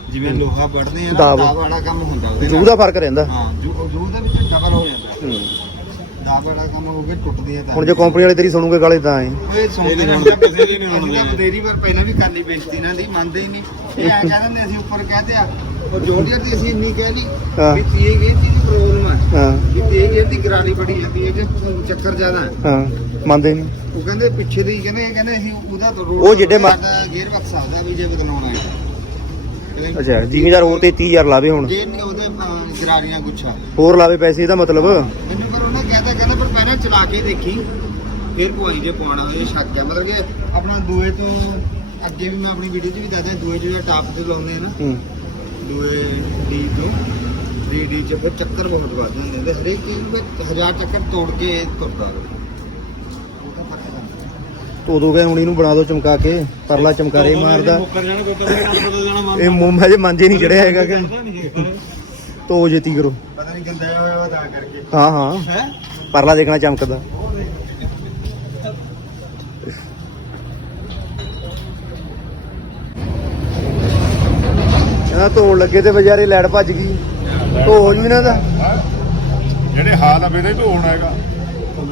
Speaker 3: ਜਿਵੇਂ ਲੋਹਾ ਵੜਦੇ ਆ ਦਾਬ। ਵਾਲਾ ਕੰਮ ਹੁੰਦਾ ਉਹਦੇ
Speaker 1: ਜੂ। ਦਾ ਫ਼ਰਕ ਰਹਿੰਦਾ।
Speaker 3: ਹਾਂ ਜੂ ਜੂ ਦੇ ਵਿੱਚ ਹੋ ਜਾਂਦਾ।
Speaker 1: ਹੂੰ।
Speaker 3: ਕੰਮ ਹੋ ਆ
Speaker 1: ਹੁਣ ਜੇ ਕੰਪਨੀ ਵਾਲੇ ਤੇਰੀ ਸੁਣੂਗੇ ਗਾਲੇ ਤਾਂ ਐ।
Speaker 3: ਓਏ ਸੁਣਦੇ ਨਹੀਂ ਹੁੰਦਾ ਕਿਸੇ ਦੀ ਨਹੀਂ ਹੁੰਦਾ ਬਥੇਰੀ ਵਾਰ ਪਹਿਲਾਂ ਵੀ ਕਰ ਲਈ ਬੇਇੱਜ਼ਤੀ ਇਹਨਾਂ ਦੀ ਮੰਨਦੇ ਹੀ ਨਹੀਂ। ਇਹ ਐਂ ਕਹਿੰਦੇ ਨੇ ਅਸੀਂ ਉੱਪਰ ਕਹਤੇ ਆ ਉਹ ਜੋੜੀਅਰ ਦੀ ਅਸੀਂ ਇੰਨੀ ਕਹਿ ਲਈ
Speaker 1: ਹਾਂ।
Speaker 3: ਵੀ ਤੀਏ ਗੇਰ ਦੀ ਪ੍ਰੋਬਲਮ ਆ।
Speaker 1: ਹਾਂ।
Speaker 3: ਵੀ ਤੀਏ ਗੇਰ ਦੀ ਗਰਾਰੀ ਬੜੀ ਜਾਂਦੀ ਹੈ ਕਿ ਚੱਕਰ ਜ਼ਿਆਦਾ ਹੈ
Speaker 1: ਹਾਂ ਮੰਨਦੇ ਨਹੀਂ।
Speaker 3: ਉਹ ਕਹਿੰਦੇ ਪਿੱਛੇ ਦੀ ਕਹਿੰਦੇ ਕਹਿੰਦੇ ਅਸੀਂ ਉਹਦਾ ਤਾਂ road
Speaker 1: ਉਹ
Speaker 3: ਸਾਡਾ ਗੇਅਰ ਬਕਸ ਸਕਦਾ ਵੀ ਜੇ ਬਦਲਾਉਣਾ ਹੈ।
Speaker 1: ਅੱਛਾ ਜ਼ਿਮੀਦਾਰ ਹੋਰ ਤੇ 30000 ਲਾਵੇ ਹੁਣ।
Speaker 3: ਜੇ ਨਹੀਂ ਉਹਦੇ ਅਹ, ਗਰਾਰੀਆਂ ਗੁੱਛਾ।
Speaker 1: ਹੋਰ ਲਾਵੇ ਪੈਸੇ ਇਹਦਾ ਮਤਲਬ?
Speaker 3: ਮੈਨੂੰ ਪਰ ਉਹਨੇ ਕਹਿਤਾ ਕਹਿੰਦਾ ਪਰ ਪਹਿਲਾਂ ਚਲਾ ਕੇ ਦੇਖੀ। ਫਿਰ ਪਵਾਈ ਜੇ ਪਵਾਉਣਾ ਇਹ ਸ਼ੱਕ ਹੈ ਮਤਲਬ ਕਿ ਆਪਣਾ ਦੂਏ ਤੋਂ ਅੱਗੇ ਵੀ ਮੈਂ ਆਪਣੀ ਵੀਡੀਓ 'ਚ ਵੀ ਦੱਸਦਾ ਦੂਏ ਜਿਹੜਾ ਟਾਪ ਤੇ ਲਾਉਂਦੇ ਆ ਨਾ
Speaker 1: ਹੂੰ।
Speaker 3: ਦੂਏ ਡੀ ਤੋਂ ਡੀ ਡੀ 'ਚ ਫਿਰ ਚੱਕਰ ਬਹੁਤ ਵੱਧ ਜਾਂਦੇ ਨੇ। ਹਰੇਕ ਚੀਜ਼ ਵਿੱਚ ਹਜ਼ਾਰ ਚੱਕਰ ਤੋੜ ਕੇ ਤੁਰਦਾ।
Speaker 1: ਤੋ ਦੋ ਗਏ ਹੁਣ ਇਹਨੂੰ ਬਣਾ ਦੋ ਚਮਕਾ ਕੇ ਪਰਲਾ ਚਮਕਾਰੇ ਮਾਰਦਾ। ਇਹ ਮੁੰਮ ਹਜੇ ਮਾਂਜੇ ਨਹੀਂ ਚੜਿਆ ਹੈਗਾ ਕਿ। ਤੋ ਜੇਤੀ ਕਰੋ।
Speaker 3: ਪਤਾ ਨਹੀਂ ਗੰਦਾ ਹੋਇਆ ਤਾਂ ਕਰਕੇ।
Speaker 1: ਹਾਂ ਹਾਂ। ਪਰਲਾ ਦੇਖਣਾ ਚਮਕਦਾ। ਇਹਨਾਂ ਧੋਣ ਲੱਗੇ ਤੇ ਵਿਚਾਰੇ ਲੈਟ ਭੱਜ ਗਈ। ਧੋ ਹੋ ਜੂ ਇਹਨਾਂ ਦਾ।
Speaker 5: ਜਿਹੜੇ ਹਾਲ ਆ ਤੋਂ ਹੋਣਾ ਹੈਗਾ।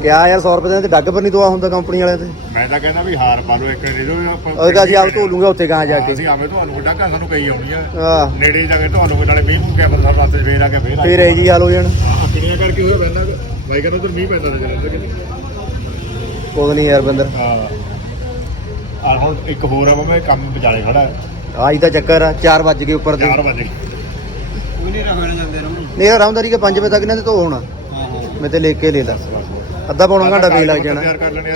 Speaker 1: ਕਿਆ ਯਾਰ 100 ਰੁਪਏ ਦੇ ਤੇ ਡੱਗ ਪਰ ਨਹੀਂ ਧੋਆ ਹੁੰਦਾ ਕੰਪਨੀ ਵਾਲਿਆਂ ਤੇ।
Speaker 5: ਮੈਂ ਤਾਂ ਕਹਿੰਦਾ ਵੀ ਹਾਰ ਪਾ ਲਓ ਇੱਕ ਦੇ ਦਿਓ ਆਪਾਂ
Speaker 1: ਉਹ ਤਾਂ ਅਸੀਂ ਆਪ ਧੋ ਲੂੰਗਾ ਉੱਥੇ ਗਾਂ ਜਾ ਕੇ।
Speaker 5: ਅਸੀਂ ਆਵੇਂ ਤੁਹਾਨੂੰ ਵੱਡਾ ਘਰ ਸਾਨੂੰ ਕਈ ਆਉਣੀ ਆ।
Speaker 1: ਆਹ
Speaker 5: ਨੇੜੇ ਜਾ ਕੇ ਤੁਹਾਨੂੰ ਕੋਈ ਨਾਲੇ ਮੀਂਹ ਨੂੰ ਕਿਆ ਪਤਾ ਵਾਸਤੇ ਫੇਰ ਆ ਕੇ ਫੇਰ ਆ
Speaker 1: ਫੇਰ ਇਹ ਜੀ ਹਾਲ ਹੋ ਜਾਣ।
Speaker 5: ਕਿੰਨੀਆਂ ਕਰਕੇ ਹੋਇਆ ਪੈਂਦਾ ਬਾਈ ਕਹਿੰਦਾ ਉਧਰ ਮੀਂਹ ਪੈਂਦਾ ਤੇ ਜਲੰਧਰ
Speaker 1: ਕੋਈ ਨਹੀਂ ਯਾਰ ਬੰਦਰ
Speaker 5: ਹਾਂ। ਆ ਹੁਣ ਇੱਕ ਹੋਰ ਆ ਮੈਂ ਕੰਮ ਵਿਚਾਲੇ ਖੜਾ
Speaker 1: ਆਜ ਦਾ ਚੱਕਰ ਆ 4 ਵੱਜ ਗਏ ਉੱਪਰ ਦੇ।
Speaker 5: 4 ਵਜੇ
Speaker 3: ਕੋਈ ਨਹੀਂ ਰਖਣ ਜਾਂਦੇ ਰਹੋ।
Speaker 1: ਨਹੀਂ ਆਰਾਮਦਾਰੀ ਕੇ 5 ਵਜੇ ਤੱਕ ਇਹਨਾਂ ਤੇ ਧੋ ਹੋਣਾ।
Speaker 3: ਹਾਂ ਹਾਂ।
Speaker 1: ਮੈਂ ਤੇ ਲੈ ਕੇ ਲੈ ਲਾ ਅੱਧਾ ਪੌਣਾ ਘੰਟਾ ਵੇਲ ਲੱਗ ਜਾਣਾ।
Speaker 5: ਤਿਆਰ ਕਰ ਲੈਣੇ ਆ।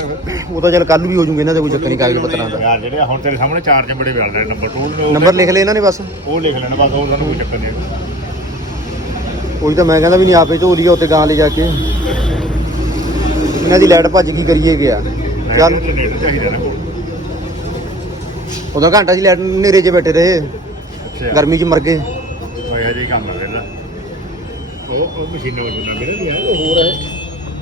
Speaker 1: ਉਹ ਤਾਂ ਚੱਲ ਕੱਲ ਵੀ ਹੋ ਜੂਗੇ ਇਹਨਾਂ ਦੇ ਕੋਈ ਚੱਕਰ ਨਹੀਂ ਕਾਗਜ਼ ਪੱਤਰਾਂ ਦਾ।
Speaker 5: ਯਾਰ ਜਿਹੜੇ ਹੁਣ ਤੇਰੇ ਸਾਹਮਣੇ ਚਾਰ ਚੰਬੜੇ ਵਿਆਲ ਨੇ ਨੰਬਰ 2
Speaker 1: ਨੰਬਰ ਲਿਖ ਲਏ ਇਹਨਾਂ ਨੇ ਬਸ।
Speaker 5: ਉਹ ਲਿਖ ਲੈਣਾ ਬਸ ਉਹ ਸਾਨੂੰ ਕੋਈ ਚੱਕਰ ਨਹੀਂ
Speaker 1: ਉਹੀ ਤਾਂ ਮੈਂ ਕਹਿੰਦਾ ਵੀ ਨਹੀਂ ਆਪੇ ਧੋ ਲਈਏ ਉੱਥੇ ਗਾਂ ਲੈ ਜਾ ਕੇ। ਇਹਨਾਂ ਦੀ ਲਾਈਟ ਭੱਜ ਗਈ ਕਰੀਏ ਗਿਆ ਚੱਲ।
Speaker 5: ਨਾ
Speaker 1: ਉਦੋਂ ਘੰਟਾ ਸੀ ਲਾਈਟ ਨੇਰੇ 'ਚ ਬੈਠੇ ਰਹੇ। ਗਰਮੀ 'ਚ ਮਰ ਗਏ।
Speaker 5: ਹੋਇਆ ਜੀ ਕੰਮ ਹੈ ਨਾ। ਉਹ ਉਹ ਮਸ਼ੀਨਾਂ ਵਜਣਾ ਮੇਰੇ ਨਹੀਂ ਉਹ ਹੋਰ ਹੈ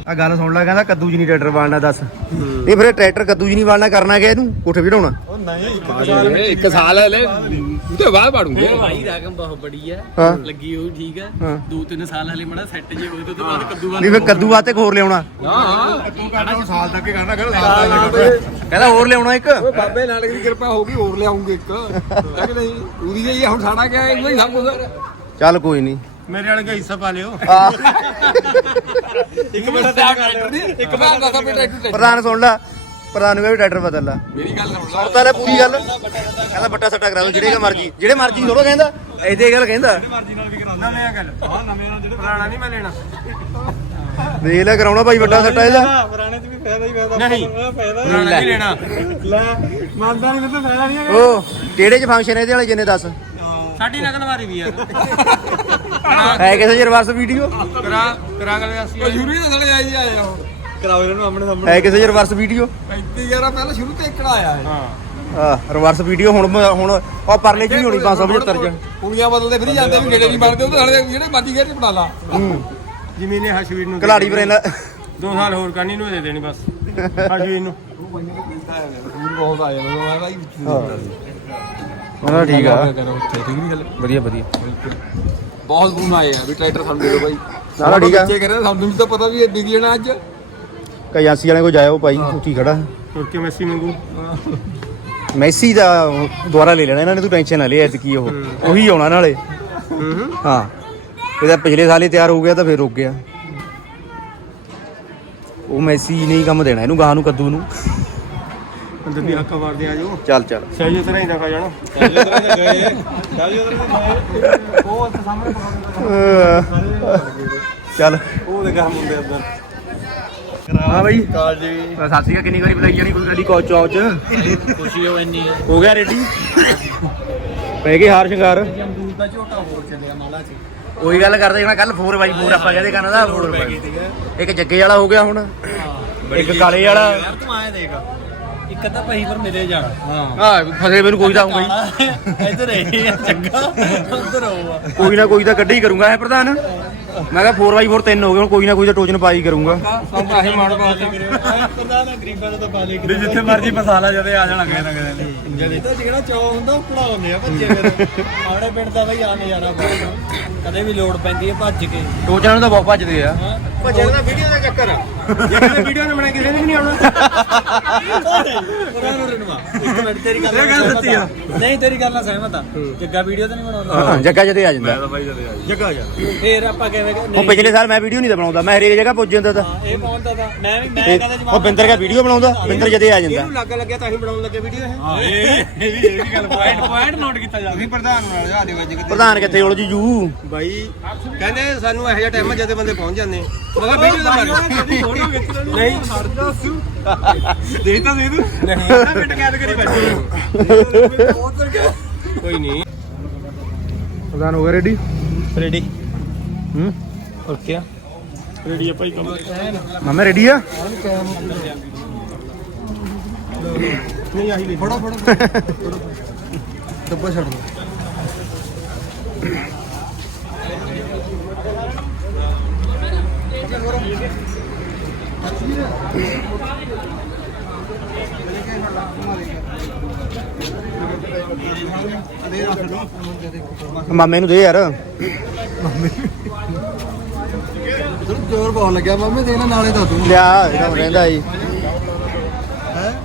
Speaker 1: ਆ ਗੱਲ ਸੁਣ ਲੈ ਕਹਿੰਦਾ ਕੱਦੂ 'ਚ ਨਹੀਂ ਟਰੈਕਟਰ ਵਾਲਣਾ ਦੱਸ। ਨਹੀਂ ਫਿਰ ਇਹ ਟਰੈਕਟਰ ਕੱਦੂ 'ਚ ਨਹੀਂ ਵਾਲਣਾ ਕਰਨਾ ਕਿ ਇਹਨੂੰ? ਕੋਠੇ ਵੀ ਢਾਉਣਾ
Speaker 2: ਉਹ ਨਹੀਂ ਇੱਕ ਸਾਲ
Speaker 4: ਹਲੇ ਉਹਦੇ ਬਾਅਦ ਪਾੜੂਗੇ।
Speaker 6: ਭਾਈ ਰਕਮ ਬਹੁਤ ਬੜੀ ਹੈ।
Speaker 1: ਹਾਂ।
Speaker 6: ਲੱਗੀ ਹੋਈ ਠੀਕ ਹੈ।
Speaker 1: ਹਾਂ।
Speaker 6: ਦੋ ਤਿੰਨ ਸਾਲ ਹਲੇ ਮੜਾ ਸੈੱਟ ਜੇ ਹੋਏ ਤੇ ਉਹਦੇ ਬਾਅਦ ਕੱਦੂ
Speaker 1: ਨਹੀਂ ਫਿਰ ਕੱਦੂ ਵਾਸਤੇ ਹੋਰ ਲਿਆਉਣਾ।
Speaker 4: ਹਾਂ। ਹਾਂ
Speaker 5: ਤੂੰ ਕਹਿੰਦਾ ਹੁਣ ਸਾਲ ਤੱਕ ਹੀ ਕਰਨਾ ਕਹਿੰਦਾ ਸਾਲ ਤੱਕ ਕਰਨਾ।
Speaker 1: ਕਹਿੰਦਾ ਹੋਰ ਲਿਆਉਣਾ ਇੱਕ।
Speaker 4: ਓਏ ਬਾਬੇ ਨਾਨਕ ਦੀ ਕਿਰਪਾ ਹੋ ਗਈ ਹੋਰ ਲਿਆਉਂਗੇ ਇੱਕ। ਹੈ ਕਿ ਨਹੀਂ? ਉਹਦੀ ਜਿਹੀ ਹੁਣ ਸਾਡਾ ਕਿਆ ਹੈ? ਕੋਈ ਸਭ ਕੁਝ
Speaker 1: ਚੱਲ ਕੋਈ ਨਹੀਂ।
Speaker 2: ਮੇਰੇ ਵਾਲੇ ਦਾ ਹਿੱਸਾ ਪਾ ਲਿਓ।
Speaker 1: ਆ
Speaker 4: ਇੱਕ ਮਿੰਟ ਦਾ ਟਰੈਕਟਰ ਦੀ ਇੱਕ ਵਾਰ ਦਾ ਵੀ ਟਰੈਕਟਰ
Speaker 1: ਪ੍ਰਧਾਨ ਸੁਣ ਲੈ। ਪ੍ਰਧਾਨ ਨੂੰ ਵੀ ਟਰੈਕਟਰ ਬਦਲ ਲਾ।
Speaker 4: ਮੇਰੀ ਗੱਲ ਸੁਣ ਲਾ।
Speaker 1: ਲੈ ਪੂਰੀ ਗੱਲ। ਕਹਿੰਦਾ ਬੱਟਾ ਸੱਟਾ ਕਰਾ ਲਓ ਜਿਹੜੇ ਕਾ ਮਰਜ਼ੀ। ਜਿਹੜੇ ਮਰਜ਼ੀ ਥੋੜਾ ਕਹਿੰਦਾ। ਇਹਦੇ ਗੱਲ ਕਹਿੰਦਾ।
Speaker 2: ਮਰਜ਼ੀ ਨਾਲ ਵੀ ਕਰਾਉਣਾ ਨਵੇਂ ਗੱਲ। ਹਾਂ ਨਵੇਂ ਨਾਲ ਜਿਹੜੇ ਪੁਰਾਣਾ ਨਹੀਂ ਮੈਂ ਲੈਣਾ।
Speaker 1: ਦੇਖ ਲੈ ਕਰਾਉਣਾ ਭਾਈ ਵੱਡਾ ਸੱਟਾ ਇਹਦਾ।
Speaker 2: ਪੁਰਾਣੇ 'ਚ ਵੀ ਫਾਇਦਾ ਹੀ ਫਾਇਦਾ। ਨਹੀਂ। ਪੁਰਾਣਾ ਨਹੀਂ ਲੈਣਾ? ਲੈ ਮੰਨਦਾ ਨਹੀਂ ਤੇ ਫਾਇਦਾ ਨਹੀਂ ਹੈਗਾ।
Speaker 1: ਉਹ ਕਿਹੜੇ ਚ ਫੰਕਸ਼ਨ ਇਹਦੇ ਵਾਲੇ ਜਿੰਨੇ ਦੱਸ।
Speaker 2: ਸਾਡੀ ਨਕਲ ਮਾਰੀ ਵੀ ਯਾਰ
Speaker 1: ਹੈ ਕਿਸੇ ਚ ਰਿਵਰਸ ਵੀਡੀਓ
Speaker 2: ਕਰਾ ਕਰਾ ਗਲੇ ਅਸੀਂ।
Speaker 4: ਉਹ ਯੂਰੀ ਦਾ ਥਲੇ ਆਈ ਆਏ ਹੁਣ
Speaker 2: ਕਰਾਓ ਇਹਨਾਂ ਨੂੰ ਆਪਣੇ ਸਾਹਮਣੇ।
Speaker 1: ਹੈ ਕਿਸੇ ਚ ਰਿਵਰਸ ਵੀਡੀਓ
Speaker 4: 35 11 ਪਹਿਲਾਂ ਸ਼ੁਰੂ ਤੇ ਇਕੜਾ ਆਇਆ ਹੈ
Speaker 2: ਹਾਂ।
Speaker 1: ਆ ਰਿਵਰਸ ਵੀਡੀਓ ਹੁਣ ਹੁਣ ਉਹ ਪਰਲੇ ਚ ਵੀ ਹੋਣੀ 575 ਚ।
Speaker 4: ਕੁੜੀਆਂ ਬਦਲਦੇ ਫਿਰ ਜਾਂਦੇ ਵੀ ਨੇੜੇ ਨਹੀਂ ਬਣਦੇ ਉਹਦੇ ਨਾਲੇ ਜਿਹੜੇ ਮਰਜ਼ੀ ਗੇਟ ਬਣਾ ਲਾ।
Speaker 1: ਹੂੰ।
Speaker 2: ਜ਼ਮੀਨੇ ਹਸ਼ਵੀਰ ਨੂੰ
Speaker 1: ਕਲਾੜੀ ਪਰ ਇਹਨਾਂ
Speaker 2: ਦੋ ਸਾਲ ਹੋਰ ਕਰਨੀ ਨੂੰ ਦੇ ਦੇਣੀ ਬਸ। ਹਸ਼ਵੀਰ ਨੂੰ।
Speaker 4: ਦੂਰ ਬਹੁਤ ਆ ਜਾਂਦਾ ਮੈਂ ਭਾਈ
Speaker 1: ਉਹਨਾਂ ਠੀਕ ਆ।
Speaker 4: ਕਰੋ ਉੱਥੇ ਠੀਕ ਨਹੀਂ ਗੱਲ?
Speaker 1: ਵਧੀਆ ਵਧੀਆ।
Speaker 4: ਬਹੁਤ ਫੋਨ ਆਏ ਆ ਵੀ ਟਰੈਕਟਰ ਸਾਨੂੰ ਦੇ ਦਿਓ ਭਾਈ
Speaker 1: ਸਾਰਾ ਠੀਕ ਆ।
Speaker 4: ਬੱਚੇ ਕਰੇ ਸਾਨੂੰ ਵੀ ਤਾਂ ਪਤਾ ਵੀ ਇਹ ਵਿਕ ਜਾਣਾ ਅੱਜ।
Speaker 1: ਏਜੰਸੀ ਵਾਲੇ ਕੋਲ ਜਾਇਓ ਭਾਈ ਉੱਚੀ ਖੜਾ।
Speaker 2: ਹੋਰ ਕੇ ਮੈਸੀ ਮੰਗੂ
Speaker 1: ਮੈਸੀ ਦਾ ਦੁਆਰਾ ਲੈ ਲੈਣਾ ਇਹਨਾਂ ਨੇ ਤੂੰ ਟੈਨਸ਼ਨ ਨਾ ਲੈ ਐਤ ਕੀ ਉਹ ਉਹੀ ਆਉਣਾ ਨਾਲੇ। ਹਾਂ। ਇਹਦਾ ਪਿਛਲੇ ਸਾਲ ਹੀ ਤਿਆਰ ਹੋ ਗਿਆ ਤਾਂ ਫਿਰ ਰੁਕ ਗਿਆ। ਉਹ ਮੈਸੀ ਨੇ ਹੀ ਕੰਮ ਦੇਣਾ ਇਹਨੂੰ ਗਾਹ ਨੂੰ ਕੱਦੂ ਨੂੰ।
Speaker 2: ਅੰਦਰ ਦੀ ਹੱਕਾ ਮਾਰਦੇ ਆ ਜੋ।
Speaker 1: ਚੱਲ ਚੱਲ।
Speaker 2: ਸਹੀ ਉਤਰਾ ਹੀ ਨਾ ਖਾ ਜਾਣਾ।
Speaker 1: ਚੱਲ।
Speaker 2: ਉਹ ਦੇ ਕੰਮ ਹੁੰਦੇ ਅੰਦਰ।
Speaker 1: ਹਾਂ ਬਈ।
Speaker 2: ਕਾਲ ਜੀ।
Speaker 1: ਸਤਿ ਸ਼੍ਰੀ ਅਕਾਲ ਕਿੰਨੀ ਵਾਰੀ ਬੁਲਾਈ ਜਾਣੀ ਕੋਈ ਗੱਡੀ ਕੋਚ ਚੌਚ
Speaker 6: ਖੁਸ਼ੀ ਹੋ ਇੰਨੀ ਹੈ
Speaker 1: ਹੋ ਗਿਆ ਰੈਡੀ ਪੈ ਗਏ ਹਾਰ ਸ਼ਿੰਗਾਰ।
Speaker 6: ਦੂਰ ਦਾ ਝੋਟਾ ਹੋਰ ਚੱਲਿਆ ਮਾਲਾ ਚ।
Speaker 1: ਉਹੀ ਗੱਲ ਕਰਦੇ ਜਿਹੜਾ ਕੱਲ 4x4 ਆਪਾਂ ਕਹਿੰਦੇ ਕਰਨ ਦਾ 4x4 ਇੱਕ ਜੱਗੇ ਵਾਲਾ ਹੋ ਗਿਆ ਹੁਣ। ਇੱਕ ਕਾਲੇ ਵਾਲਾ।
Speaker 6: ਯਾਰ ਤੂੰ ਆਏ ਦੇਖ। ਅੱਧਾ ਪਹੀ ਪਰ ਮਿਲੇ ਜਾਣਾ। ਹਾਂ।
Speaker 1: ਹਾਂ ਫਸੇ ਮੈਨੂੰ ਕੋਈ ਤਾਂ ਆਉਂਗਾ ਹੀ
Speaker 6: ਇੱਧਰ ਇਹ ਆ ਚੰਗਾ। ਉਧਰ ਹੋਊਗਾ
Speaker 1: ਕੋਈ ਨਾ ਕੋਈ ਤਾਂ ਕੱਢੀ ਕਰੂੰਗਾ ਇਹ ਪ੍ਰਧਾਨ। ਮੈਂ ਕਿਹਾ 4x4 ਤਿੰਨ ਹੋ ਗਏ ਹੁਣ ਕੋਈ ਨਾ ਕੋਈ ਤਾਂ ਟੋਚਨ ਪਾਈ ਕਰੂੰਗਾ।
Speaker 6: ਸਭ ਆਹੀ ਮਾੜਾ ਬਹੁਤ ਪ੍ਰਧਾਨ ਗਰੀਬਾਂ ਦਾ ਤਾਂ ਪਾ ਲੈ
Speaker 2: ਵੀ ਜਿੱਥੇ ਮਰਜ਼ੀ ਮਸਾਲਾ ਜਦੇ ਆ ਜਾਣਾ ਕਿਸੇ ਨਾ ਕਿਸੇ ਨੇ
Speaker 6: ਤਾਂ ਜਿਹੜਾ ਚੌ ਹੁੰਦਾ ਉਹ ਪੜਾਉਂਦੇ ਆ ਭੱਜੇ ਫਿਰ। ਆਪਣੇ ਪਿੰਡ ਦਾ ਬਈ ਆ ਨਜ਼ਾਰਾ ਕਦੇ ਵੀ ਲੋੜ ਪੈਂਦੀ ਹੈ ਭੱਜ ਕੇ।
Speaker 1: ਟੋਚਨਾਂ ਨੂੰ ਤਾਂ ਬਹੁਤ ਭੱਜਦੇ ਆ।
Speaker 2: ਭੱਜਣ ਦਾ ਵੀਡੀਓ ਦਾ ਚੱਕਰ ਆ। ਜੇ ਵੀਡੀਓ ਨੇ ਬਣਾ ਕਿਸੇ ਨੇ ਵੀ ਨਹੀਂ ਆਉਣਾ।
Speaker 6: ਉਹਨਾਂ ਨੂੰ ਰਣਵਾ ਇੱਕ ਮਿੰਟ ਤੇਰੀ ਗੱਲ
Speaker 2: ਇਹ ਗੱਲ ਸੱਚੀ ਆ।
Speaker 6: ਨਹੀਂ ਤੇਰੀ ਗੱਲ ਨਾਲ ਸਹਿਮਤ ਆ। ਜੱਗਾ ਵੀਡੀਓ ਤਾਂ ਨਹੀਂ ਬਣਾਉਂਦਾ।
Speaker 1: ਜੱਗਾ ਜਦੇ ਆ ਜਾਂਦਾ।
Speaker 2: ਬਾਈ ਜਦੇ ਆ ਜੱਗਾ ਜਾ।
Speaker 6: ਫੇਰ ਆਪਾਂ ਕਿਵੇਂ ਕਿ-
Speaker 1: ਉਹ ਪਿਛਲੇ ਸਾਲ ਮੈਂ ਵੀਡੀਓ ਨਹੀਂ ਤਾਂ ਬਣਾਉਂਦਾ ਮੈਂ ਹਰੇਕ ਜਗ੍ਹਾ ਪੁੱਜ ਜਾਂਦਾ ਤਾਂ।
Speaker 6: ਇਹ ਪਹੁੰਚਦਾ ਤਾਂ। ਮੈਂ ਵੀ ਮੈਂ ਕਦੇ ਜਵਾਬ
Speaker 1: ਉਹ ਬਿੰਦਰ ਕਾ ਵੀਡੀਓ ਬਣਾਉਂਦਾ ਬਿੰਦਰ ਜਦੇ ਆ ਜਾਂਦਾ।
Speaker 2: ਇਹਨੂੰ ਲੱਗ ਲੱਗਿਆ ਤਾਂ ਹੀ ਬਣਾਉਣ ਲੱਗੇ ਵੀਡੀਓ ਇਹ। ਹਾਂ ਇਹ ਇਹ ਵੀ ਗੱਲ ਪੁਆਇੰਟ ਪੁਆਇੰਟ ਨੋਟ ਕੀਤਾ ਜਾ ਵੀ ਪ੍ਰਧਾਨ ਨਾਲ ਜਾ ਦੇ ਵੱਜ
Speaker 1: ਪ੍ਰਧਾਨ ਕਿੱਥੇ ਉਲ ਜੀ ਜੂ।
Speaker 2: ਬਾਈ ਕਹਿੰਦੇ ਸਾਨੂੰ ਇਹੋ ਜਿਹਾ ਟਾਈਮ ਜਦੇ ਬੰਦੇ ਪਹੁੰਚ ਜਾਂਦੇ। ਮਗਾ ਵੀਡੀਓ ਦਾ ਨਹੀਂ। ਦੇ ਤਾਂ ਦੇ ਦੂੰ ਨਹੀਂ ਮਿੰਟ ਕੈਦ ਕਰੀ ਬੈਠੇ ਕੋਈ ਨਹੀਂ।
Speaker 1: ਪ੍ਰਧਾਨ ਹੋ ਗਿਆ ਰੈਡੀ
Speaker 6: ਰੈਡੀ
Speaker 1: ਹੂੰ?
Speaker 6: ਓਕੇ
Speaker 2: ਰੈਡੀ ਆ ਭਾਈ ਕੰਮ।
Speaker 1: ਮਾਮਾ ਰੈਡੀ ਆ?
Speaker 2: ਨਹੀਂ ਆਹੀ ਲੈ। ਫੜੋ ਫੜੋ।
Speaker 3: ਡੱਬਾ ਛੱਡ ਦੋ।
Speaker 1: ਮਾਮੇ ਨੂੰ ਦੇ ਯਾਰ।
Speaker 3: ਜ਼ੋਰ ਬਹੁਤ ਲੱਗਿਆ ਮਾਮੇ ਦੇਣਾ ਨਾਲੇ ਦਾ ਤੂੰ।
Speaker 1: ਲਿਆ ਇਹਦਾ ਰਹਿੰਦਾ ਜੀ।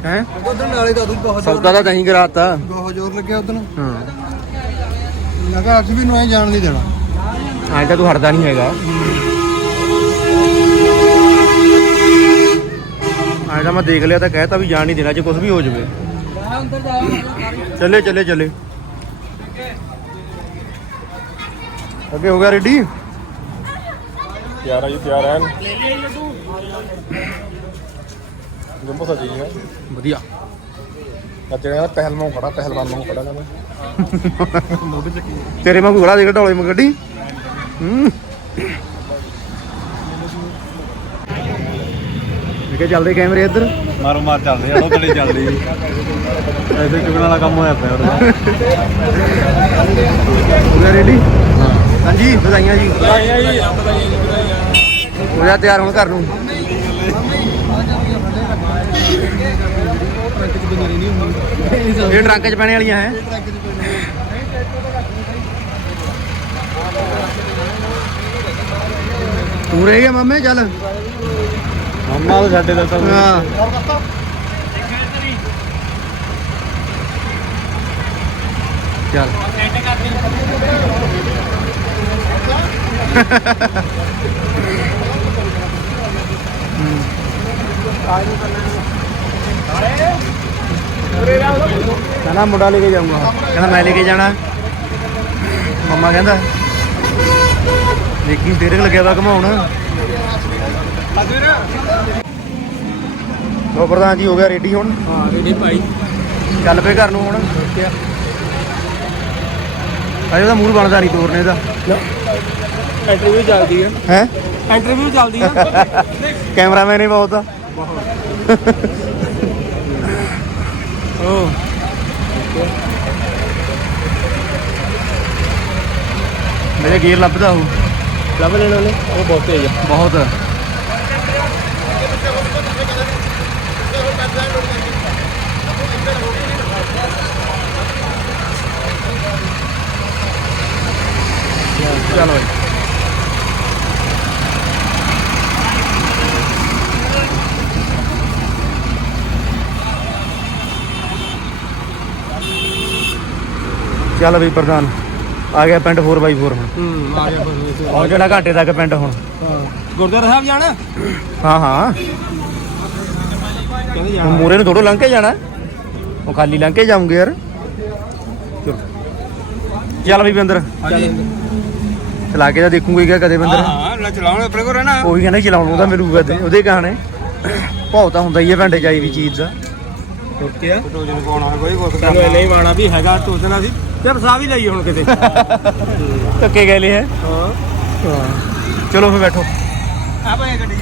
Speaker 1: ਹੈ?
Speaker 3: ਉਧਰ ਨਾਲੇ ਦਾ ਤੂੰ ਬਹੁਤ
Speaker 1: ਸੌਦਾ ਤਾਂ ਨਹੀਂ ਕਰਾਤਾ।
Speaker 3: ਬਹੁਤ ਜ਼ੋਰ ਲੱਗਿਆ ਉਧਰ
Speaker 1: ਹਾਂ।
Speaker 3: ਲਗਾ ਅੱਜ ਵੀ ਨੂੰ ਐ ਜਾਣ ਨਹੀਂ ਦੇਣਾ।
Speaker 1: ਅੱਜ ਤਾਂ ਤੂੰ ਹਟਦਾ ਨਹੀਂ ਹੈਗਾ। ਅੱਜ ਤਾਂ ਮੈਂ ਦੇਖ ਲਿਆ ਤਾਂ ਕਹਿਤਾ ਵੀ ਜਾਣ ਨਹੀਂ ਦੇਣਾ ਜੇ ਕੁਝ ਵੀ ਹੋ ਜਾਵੇ। ਚੱਲੇ ਚੱਲੇ ਚੱਲੇ। ਅੱਗੇ ਹੋ ਗਿਆ ਰੈਡੀ?
Speaker 2: ਤਿਆਰ ਆ ਜੀ ਤਿਆਰ ਹੈ ਜੰਮੋ ਸਾ ਜੀ ਹੈ
Speaker 1: ਵਧੀਆ।
Speaker 2: ਅੱਜ ਕਹਿੰਦਾ ਪਹਿਲਵਾਨ ਖੜਾ ਪਹਿਲਵਾਨ ਨੂੰ ਖੜਾ ਕਹਿੰਦਾ
Speaker 1: ਤੇਰੇ ਵਾਂਗੂ ਖੜਾ ਦੇ ਢੋਲੇ ਮੈਂ ਗੱਡੀ। ਹੂੰ। ਦੇਖੇ ਚੱਲਦੇ ਕੈਮਰੇ ਇੱਧਰ?
Speaker 2: ਮਾਰੋ ਮਾਰ ਚੱਲਦੇ ਆ ਉਹ ਤੜੇ ਚੱਲਦੇ ਐਸੇ ਚੁਗਣ ਵਾਲਾ ਕੰਮ ਹੋਇਆ ਪਿਆ ਉਹਦਾ।
Speaker 1: ਹੋ। ਰੈਡੀ ਹਾਂਜੀ ਵਧਾਈਆਂ ਜੀ। ਹੋ ਜਾ ਤਿਆਰ ਹੁਣ ਘਰ ਨੂੰ? ਇਹ ਟਰੰਕ 'ਚ ਪੈਣੇ ਵਾਲੀਆਂ ਹੈ? ਰਹਿ ਗਿਆ ਮਾਮੇ ਚੱਲ।
Speaker 2: ਮੰਮਾ ਤਾਂ ਸਾਡੇ ਦਾ ਤਾਂ
Speaker 1: ਹਾਂ। ਚੱਲ। ਕਹਿੰਦਾ ਮੁੰਡਾ ਲੈ ਕੇ ਜਾਊਂਗਾ। ਕਹਿੰਦਾ ਮੈਂ ਲੈ ਕੇ ਜਾਣਾ। ਮੰਮਾ ਕਹਿੰਦਾ ਦੇਖੀ ਤੇਰੇ ਲੱਗਿਆ ਵਾ ਘਮਾਉਣ। ਲੋ ਪ੍ਰਧਾਨ ਜੀ ਹੋ ਗਿਆ ਰੈਡੀ ਹੁਣ?
Speaker 6: ਹਾਂ ਰੈਡੀ ਭਾਈ।
Speaker 1: ਚੱਲ ਪਏ ਘਰ ਨੂੰ ਹੁਣ। ਅਜੇ ਉਹਦਾ ਮੂਡ ਬਣਦਾ ਨਹੀਂ ਤੋਰਨੇ ਦਾ।
Speaker 6: ਇੰਟਰਵਿਊ ਚੱਲਦੀ ਹੈ
Speaker 1: ਹੈ?
Speaker 6: ਇੰਟਰਵਿਊ ਚੱਲਦੀ ਹੈ
Speaker 1: ਕੈਮਰਾਮੈਨ ਹੀ ਬਹੁਤ ਆ। ਓ। ਮੇਰੇ ਗੇਅਰ ਲੱਭਦਾ ਉਹ।
Speaker 6: ਲੱਭ ਲੈਣਾ ਉਹਨੇ। ਉਹ ਬਹੁਤ ਤੇਜ਼ ਆ।
Speaker 1: ਬਹੁਤ। ਚਲੋ ਜੀ। ਚੱਲ ਵੀ ਪ੍ਰਧਾਨ ਆ ਗਿਆ ਪਿੰਡ 4x4 ਹੁਣ।
Speaker 6: ਹੂੰ ਆ ਗਿਆ ਫਿਰ
Speaker 1: ਜਿਹੜਾ ਘੰਟੇ ਤੱਕ ਪਿੰਡ ਹੁਣ?
Speaker 6: ਗੁਰਦੁਆਰਾ ਸਾਹਿਬ ਜਾਣਾ?
Speaker 1: ਹਾਂ ਹਾਂ।
Speaker 6: ਕਹਿੰਦੇ
Speaker 1: ਮੂਰੇ ਨੂੰ ਥੋੜੋ ਲੰਘ ਕੇ ਜਾਣਾ। ਉਹ ਖਾਲੀ ਲੰਘ ਕੇ ਜਾਉਂਗੇ ਯਾਰ। ਚੱਲ। ਵੀ ਬਿੰਦਰ। ਚਲਾ ਕੇ ਤਾਂ ਦੇਖੂਗਾ ਹੀ ਕਦੇ ਬਿੰਦਰ
Speaker 2: ਹਾਂ ਲੈ ਚਲਾਉਣ ਆਪਣੇ ਕੋਲ ਰਹਿਣਾ।
Speaker 1: ਉਹੀ ਕਹਿੰਦਾ ਚਲਾਉਣ ਨੂੰ ਤਾਂ ਮੈਨੂੰ ਕਦੇ ਉਹਦੇ ਕਹਾਣੇ ਭਾਉ ਤਾਂ ਹੁੰਦਾ ਹੀ ਹੈ ਭੰਡੇ ਚਾਈ ਵੀ ਚੀਜ਼ ਦਾ।
Speaker 2: ਓਕੇ ਆ? ਟੋਜਨ ਪਾਉਣਾ ਕੋਈ ਕੁਝ ਕਰਨਾ। ਨਹੀਂ ਪਾਣਾ ਵੀ ਹੈਗਾ ਟੋਜਨਾ ਸੀ। ਤੇ ਫਸਾ ਵੀ ਲਈ ਹੁਣ ਕਿਤੇ।
Speaker 1: ਧੱਕੇ ਗਏ ਲੈ ਹੈ।
Speaker 2: ਹਾਂ।
Speaker 1: ਚਲੋ ਫਿਰ ਬੈਠੋ।
Speaker 2: ਆ ਭਾਈ ਗੱਡੀ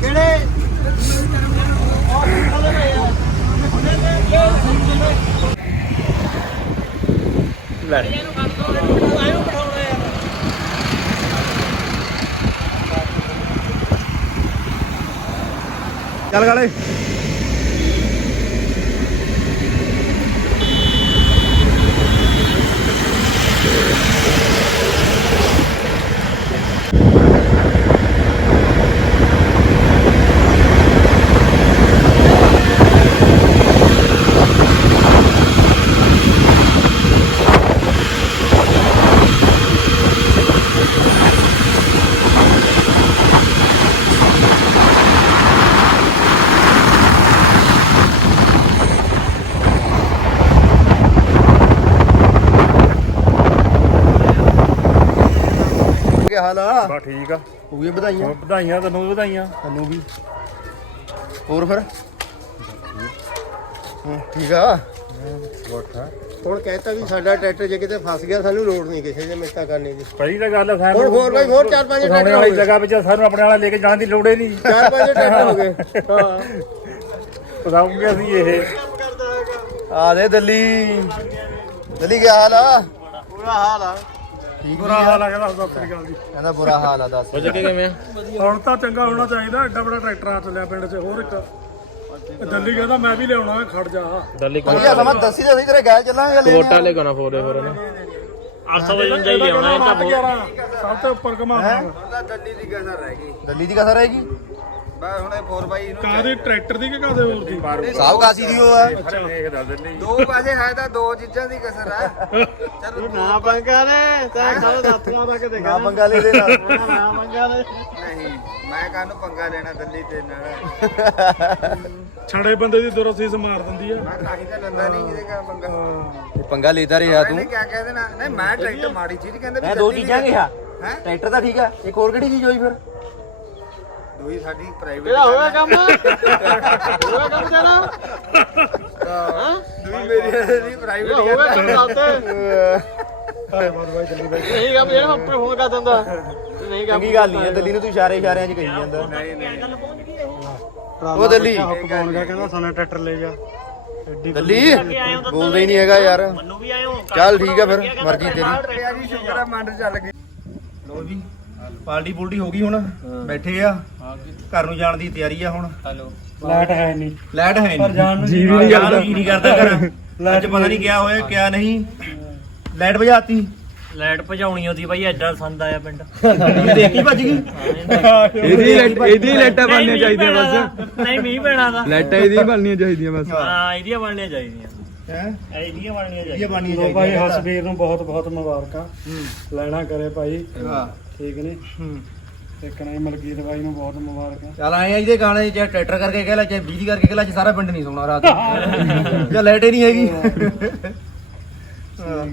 Speaker 2: ਕਿਹੜੇ?
Speaker 1: ਚੱਲ ਗਾਲੇ ਕੀ
Speaker 5: ਬਾ ਠੀਕ ਆ।
Speaker 1: ਉਹ ਵੀ ਵਧਾਈਆਂ।
Speaker 5: ਹੋਰ ਵਧਾਈਆਂ ਤੈਨੂੰ ਵੀ ਵਧਾਈਆਂ।
Speaker 1: ਤੁਹਾਨੂੰ ਵੀ। ਹੋਰ ਫਿਰ? ਹੂੰ, ਠੀਕ ਆ।
Speaker 3: ਹੁਣ ਕਹਿਤਾ ਵੀ ਸਾਡਾ ਟਰੈਕਟਰ ਜੇ ਕਿਤੇ ਫਸ ਗਿਆ ਸਾਨੂੰ ਲੋੜ ਨਹੀਂ ਕਿਸੇ ਦੇ ਮਿੱਤਾ ਕਰਨੇ ਦੀ।
Speaker 5: ਪਹਿਲੀ ਤਾਂ ਗੱਲ ਆ ਸਾਨੂੰ
Speaker 3: ਹੋਰ ਹੋਰ ਬਾਈ ਹੋਰ ਚਾਰ ਪੰਜ ਟਰੈਕਟਰ ਹੋ
Speaker 5: ਵਾਲੀ
Speaker 3: ਗਏ
Speaker 5: ਜਗ੍ਹਾ ਵਿੱਚ ਸਾਨੂੰ ਆਪਣੇ ਵਾਲਾ ਲੈ ਕੇ ਜਾਣ ਦੀ ਲੋੜ ਹੀ ਨਹੀਂ।
Speaker 3: ਚਾਰ ਪੰਜ ਟਰੈਕਟਰ ਹੋ ਗਏ। ਹਾਂ।
Speaker 5: ਪਸਾਉਂਗੇ ਅਸੀਂ ਇਹ।
Speaker 1: ਆ ਦੇ ਦਿੱਲੀ। ਦਿੱਲੀ ਕੀ ਹਾਲ ਆ?
Speaker 3: ਪੂਰਾ ਹਾਲ ਆ।
Speaker 1: ਠੀਕ
Speaker 5: ਬੁਰਾ ਹਾਲ ਆ ਕਹਿੰਦਾ ਸਤਿ ਸ੍ਰੀ ਅਕਾਲ ਜੀ।
Speaker 1: ਕਹਿੰਦਾ ਬੁਰਾ ਹਾਲ ਆ ਦੱਸ।
Speaker 7: ਹੁਣ ਤਾਂ ਚੰਗਾ ਹੋਣਾ ਚਾਹੀਦਾ ਐਡਾ ਬੜਾ ਟਰੈਕਟਰ ਆ ਚੱਲਿਆ ਪਿੰਡ 'ਚ ਹੋਰ ਇੱਕ। ਦਿੱਲੀ ਕਹਿੰਦਾ ਮੈਂ ਵੀ ਲਿਆਉਣਾ ਖੜ ਜਾ।
Speaker 1: ਵਧੀਆ ਸਮਾਂ ਦੱਸੀ ਤਾਂ ਸਹੀ ਤੇਰੇ ਗੈਲ ਚੱਲਾਂਗੇ ਕੋਟਾ ਲੈ
Speaker 7: ਜਾਈ ਆਉਣਾ ਇਹ ਤਾਂ ਸਭ ਤੋਂ ਉੱਪਰ ਘਮਾਉਣਾ
Speaker 3: ਦਿੱਲੀ ਦੀ ਕਸਰ ਰਹਿ ਗਈ।
Speaker 1: ਦਿੱਲੀ ਦੀ ਕਸਰ ਰਹੇਗੀ
Speaker 3: ਬਸ ਹੁਣ ਇਹ 4x ਨੂੰ
Speaker 7: ਕਾਹਦੇ ਟਰੈਕਟਰ ਦੀ ਕਿ ਕਾਹਦੇ ਹੋਰ ਦੀ?
Speaker 1: ਸਾਹ ਕਾਸੀ ਦੀ ਉਹ ਆ।
Speaker 5: ਦੇਖਦਾ ਦਿੱਲੀ
Speaker 3: ਦੋ ਪਾਸੇ ਹੈ ਤਾਂ ਦੋ ਚੀਜ਼ਾਂ ਦੀ ਕਸਰ ਹੈ ਚਲੋ
Speaker 6: ਨਾ ਪੰਗਾ ਨੇ ਤਾਂ ਸਾਰੇ ਦਾਤੀਆਂ ਤੱਕ ਦੇ
Speaker 1: ਨਾ ਪੰਗਾ ਲੈ ਲੈਣਾ
Speaker 6: ਨਾ ਪੰਗਾ ਨੇ
Speaker 3: ਨਹੀਂ ਮੈਂ ਕਾਹਨੂੰ ਪੰਗਾ ਲੈਣਾ ਦਿੱਲੀ ਤੇ ਨਾਲ?
Speaker 7: ਛੜੇ ਬੰਦੇ ਦੀ ਦੁਰਸੀਸ ਮਾਰ ਦਿੰਦੀ ਆ।
Speaker 3: ਮੈਂ ਤਾਂ ਹੀ ਤਾਂ ਲੰਦਾ ਨਹੀਂ ਜਿਹਦੇ ਕਾ ਪੰਗਾ।
Speaker 1: ਪੰਗਾ ਲੈਦਾ ਰਿਹਾ ਤੂੰ।
Speaker 3: ਕਿਆ ਕਹਿ ਦੇਣਾ ਨਹੀਂ ਮੈਂ ਟਰੈਕਟਰ ਮਾੜੀ ਚੀਜ਼ ਕਹਿੰਦੇ ਵੀ
Speaker 1: ਮੈਂ ਦੋ ਚੀਜ਼ਾਂ ਕਿਹਾ।
Speaker 3: ਹੈ?
Speaker 1: ਟਰੈਕਟਰ ਤਾਂ ਠੀਕ ਆ। ਇੱਕ ਹੋਰ ਕਿਹੜੀ ਚੀਜ਼ ਹੋਈ ਫਿਰ?
Speaker 3: ਦੋਈ ਸਾਡੀ ਪ੍ਰਾਈਵੇਟ
Speaker 6: ਇਹਦਾ ਹੋਇਆ ਕੰਮ? ਹੋਇਆ ਕੰਮ ਜਾਣਾ?
Speaker 3: ਦੋਈ ਮੇਰੀ ਦੀ ਪ੍ਰਾਈਵੇਟ
Speaker 6: ਹੋਇਆ ਕੰਮ ਦੱਸ ਨਹੀਂ ਕੰਮ ਜਿਹੜਾ ਆਪਣੇ ਫੋਨ ਕਰ ਦਿੰਦਾ। ਨਹੀਂ ਕੰਮ
Speaker 1: ਚੰਗੀ ਗੱਲ ਨਹੀਂ ਹੈ ਦਿੱਲੀ ਨੂੰ ਤੂੰ ਇਸ਼ਾਰੇ ਇਸ਼ਾਰਿਆਂ 'ਚ ਕਹੀ ਜਾਂਦਾ।
Speaker 3: ਨਹੀਂ ਨਹੀਂ।
Speaker 1: ਉਹ। ਦਿੱਲੀ।
Speaker 7: ਕਹਿੰਦਾ ਸਾਨੂੰ ਟਰੈਕਟਰ ਲੈ ਜਾ।
Speaker 1: ਦਿੱਲੀ? ਬੋਲਦਾ ਹੀ ਨਹੀਂ ਹੈਗਾ ਯਾਰ। ਚੱਲ ਠੀਕ ਆ ਫਿਰ ਮਰਜ਼ੀ ਤੇਰੀ
Speaker 3: ਟਰਿਆ ਜੀ ਸ਼ੁਕਰ ਆ ਮੰਡ ਚੱਲ ਗਈ
Speaker 1: ਲੋ ਜੀ। ਪਾਰਟੀ ਪੁਲਟੀ ਹੋ ਗਈ ਹੁਣ ਬੈਠੇ ਆ। ਘਰ ਨੂੰ ਜਾਣ ਦੀ ਤਿਆਰੀ ਆ ਹੁਣ।
Speaker 7: ਲਾਈਟ ਹੈ ਨਹੀਂ।
Speaker 1: ਲਾਈਟ ਹੈ ਨਹੀਂ।
Speaker 7: ਜਾਣ ਨੂੰ
Speaker 1: ਜੀ ਵੀ ਨਹੀਂ ਕਰਦਾ। ਜੀ ਨਹੀਂ ਕਰਦਾ ਘਰ। ਅੱਜ ਪਤਾ ਨਹੀਂ ਕਿਆ ਹੋਇਆ ਕਿਆ ਨਹੀਂ। ਲਾਈਟ ਭਜਾਤੀ।
Speaker 8: ਲਾਈਟ ਭਜਾਉਣੀ ਉਹਦੀ ਬਾਈ ਐਡਾ ਸੰਦ ਆਇਆ ਪਿੰਡ।
Speaker 1: ਦੇਖੀ ਭੱਜ ਗਈ?
Speaker 4: ਇਹਦੀ ਇਹਦੀ ਲੈਟਾਂ ਬਣਨੀਆਂ ਚਾਹੀਦੀਆਂ ਬਸ।
Speaker 8: ਨਹੀਂ ਮੀਂਹ ਪੈਣਾ ਦਾ।
Speaker 4: ਲੈਟਾਂ ਇਹਦੀ ਬਣਨੀਆਂ ਚਾਹੀਦੀਆਂ ਬਸ।
Speaker 8: ਹਾਂ। ਇਹਦੀਆਂ ਬਣਨੀਆਂ ਚਾਹੀਦੀਆਂ।
Speaker 1: ਹੈ?
Speaker 8: ਇਹਦੀਆਂ ਬਣਨੀਆਂ
Speaker 1: ਇਹ
Speaker 8: ਚਾਹੀਦੀਆਂ।
Speaker 7: ਭਾਈ ਹਸਬੀਰ ਨੂੰ ਬਹੁਤ ਬਹੁਤ ਮੁਬਾਰਕਾਂ ਲੈਣਾ ਕਰੇ ਭਾਈ।
Speaker 1: ਹਾਂ।
Speaker 7: ਠੀਕ ਨੇ? ਇੱਕ ਨਹੀਂ ਮਲਕੀਤ ਬਾਈ ਨੂੰ ਬਹੁਤ ਮੁਬਾਰਕਾਂ
Speaker 1: ਚੱਲ ਆਏ ਆ ਇਹਦੇ ਗਾਣੇ ਚਾਹੇ ਟਰੈਕਟਰ ਕਰਕੇ ਕਹਿ ਲੈ ਚਾਹੇ ਬਿਜਲੀ ਕਰਕੇ ਕਹਿ ਲੈ ਸਾਰਾ ਪਿੰਡ ਨਹੀਂ ਸੋਣਾ ਰਾਤ ਨੂੰ। ਜਾਂ ਲਾਈਟ ਹੀ ਨਹੀਂ ਹੈਗੀ। ਹਾਂ,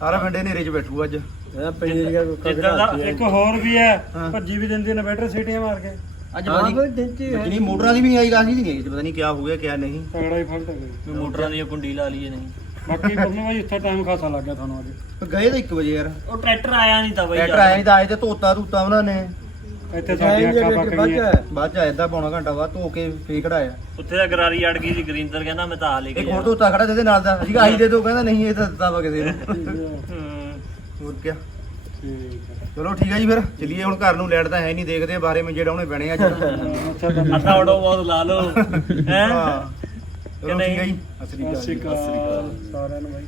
Speaker 1: ਸਾਰਾ ਪਿੰਡ ਹਨੇਰੇ 'ਚ ਬੈਠੂ ਅੱਜ।
Speaker 8: ਜਿੱਦਾਂ ਦਾ
Speaker 7: ਇੱਕ ਹੋਰ ਵੀ ਹੈ ਭੱਜੀ ਵੀ ਦਿੰਦੀ ਨੇ ਬੈਟਰ ਸੀਟੀਆਂ ਮਾਰ ਕੇ।
Speaker 1: ਅੱਜ ਪਤਾ ਨਹੀਂ ਜਿਹੜੀ ਮੋਟਰਾਂ ਦੀ ਵੀ ਨਹੀਂ ਆਈ ਕਾਸੀ ਦੀ ਨਹੀਂ ਪਤਾ ਨਹੀਂ ਕਿਆ ਹੋ ਗਿਆ ਕਿਆ ਨਹੀਂ।
Speaker 7: ਤਗੜਾ ਹੀ ਫਲਟ ਗਈ
Speaker 8: ਮੋਟਰਾਂ ਦੀ ਕੁੰਡੀ ਲਾ ਲਈਏ ਨਹੀਂ।
Speaker 7: ਬਾਕੀ ਬੰਨੇ ਭਾਈ ਇੱਥੇ ਟਾਈਮ ਖਾਸਾ ਲੱਗ ਗਿਆ ਤੁਹਾਨੂੰ ਅੱਜ।
Speaker 1: ਗਏ ਤਾਂ 1 ਵਜੇ ਯਾਰ।
Speaker 8: ਉਹ ਟਰੈਕਟਰ ਆਇਆ ਨਹੀਂ ਤਾਂ ਬਾਈ
Speaker 1: ਟਰੈਕਟਰ ਆਇਆ ਨਹੀਂ ਤਾਂ ਆਏ ਤੇ ਧੋਤਾ ਧੂਤਾ ਉਹਨਾਂ ਨੇ।
Speaker 7: ਇੱਥੇ ਸਾਡੀਆਂ ਅੱਖਾਂ ਪੱਕ ਗਈਆਂ।
Speaker 1: ਬਾਅਦ ਚ ਆਇਆ ਅੱਧਾ ਪੌਣਾ ਘੰਟਾ ਬਾਅਦ ਧੋ ਕੇ ਫੇਰ ਕਢਾਇਆ
Speaker 8: ਉੱਥੇ ਦਾ ਗਰਾਰੀ ਅੜ ਗਈ ਸੀ ਗਰਿੰਦਰ ਕਹਿੰਦਾ ਮੈਂ ਤਾਂ ਆ ਲੈ ਕੇ
Speaker 1: ਇੱਕ ਹੋਰ ਧੋਤਾ ਖੜਾ ਤੇ ਇਹਦੇ ਨਾਲ ਦਾ। ਅਸੀਂ ਕਿਹਾ ਆਹੀ ਦੇ ਦੋ ਕਹਿੰਦਾ ਨਹੀਂ ਇਹ ਤਾਂ ਦਿੱਤਾ ਵਾ ਕਿਸੇ ਨੂੰ।
Speaker 8: ਹੂੰ।
Speaker 1: ਹੋਰ ਕਿਆ?
Speaker 7: ਠੀਕ ਹੈ
Speaker 1: ਚਲੋ ਠੀਕ ਹੈ ਜੀ ਫਿਰ। ਚਲਿਏ ਹੁਣ ਘਰ ਨੂੰ ਲੈਟ ਤਾਂ ਹੈ ਨਹੀਂ ਦੇਖਦੇ ਬਾਰੇ ਮੈਂ ਜਿਹੜਾ ਉਹਨੇ ਬਣੇ ਅੱਜ।
Speaker 7: ਅੱਛਾ ਤਾਂ
Speaker 8: ਅੱਧਾ ਆਟੋ ਬਹੁਤ ਲਾ ਲਓ। ਹੈ?
Speaker 1: ਹਾਂ। ਚਲੋ ਠੀਕ ਹੈ ਜੀ ਸਤਿ ਸ੍ਰੀ
Speaker 7: ਸਤਿ
Speaker 1: ਅਕਾਲ
Speaker 7: ਸ਼੍ਰੀ
Speaker 1: ਜੀ।
Speaker 7: ਅਕਾਲ। ਸਾਰਿਆਂ ਨੂੰ ਬਾਈ।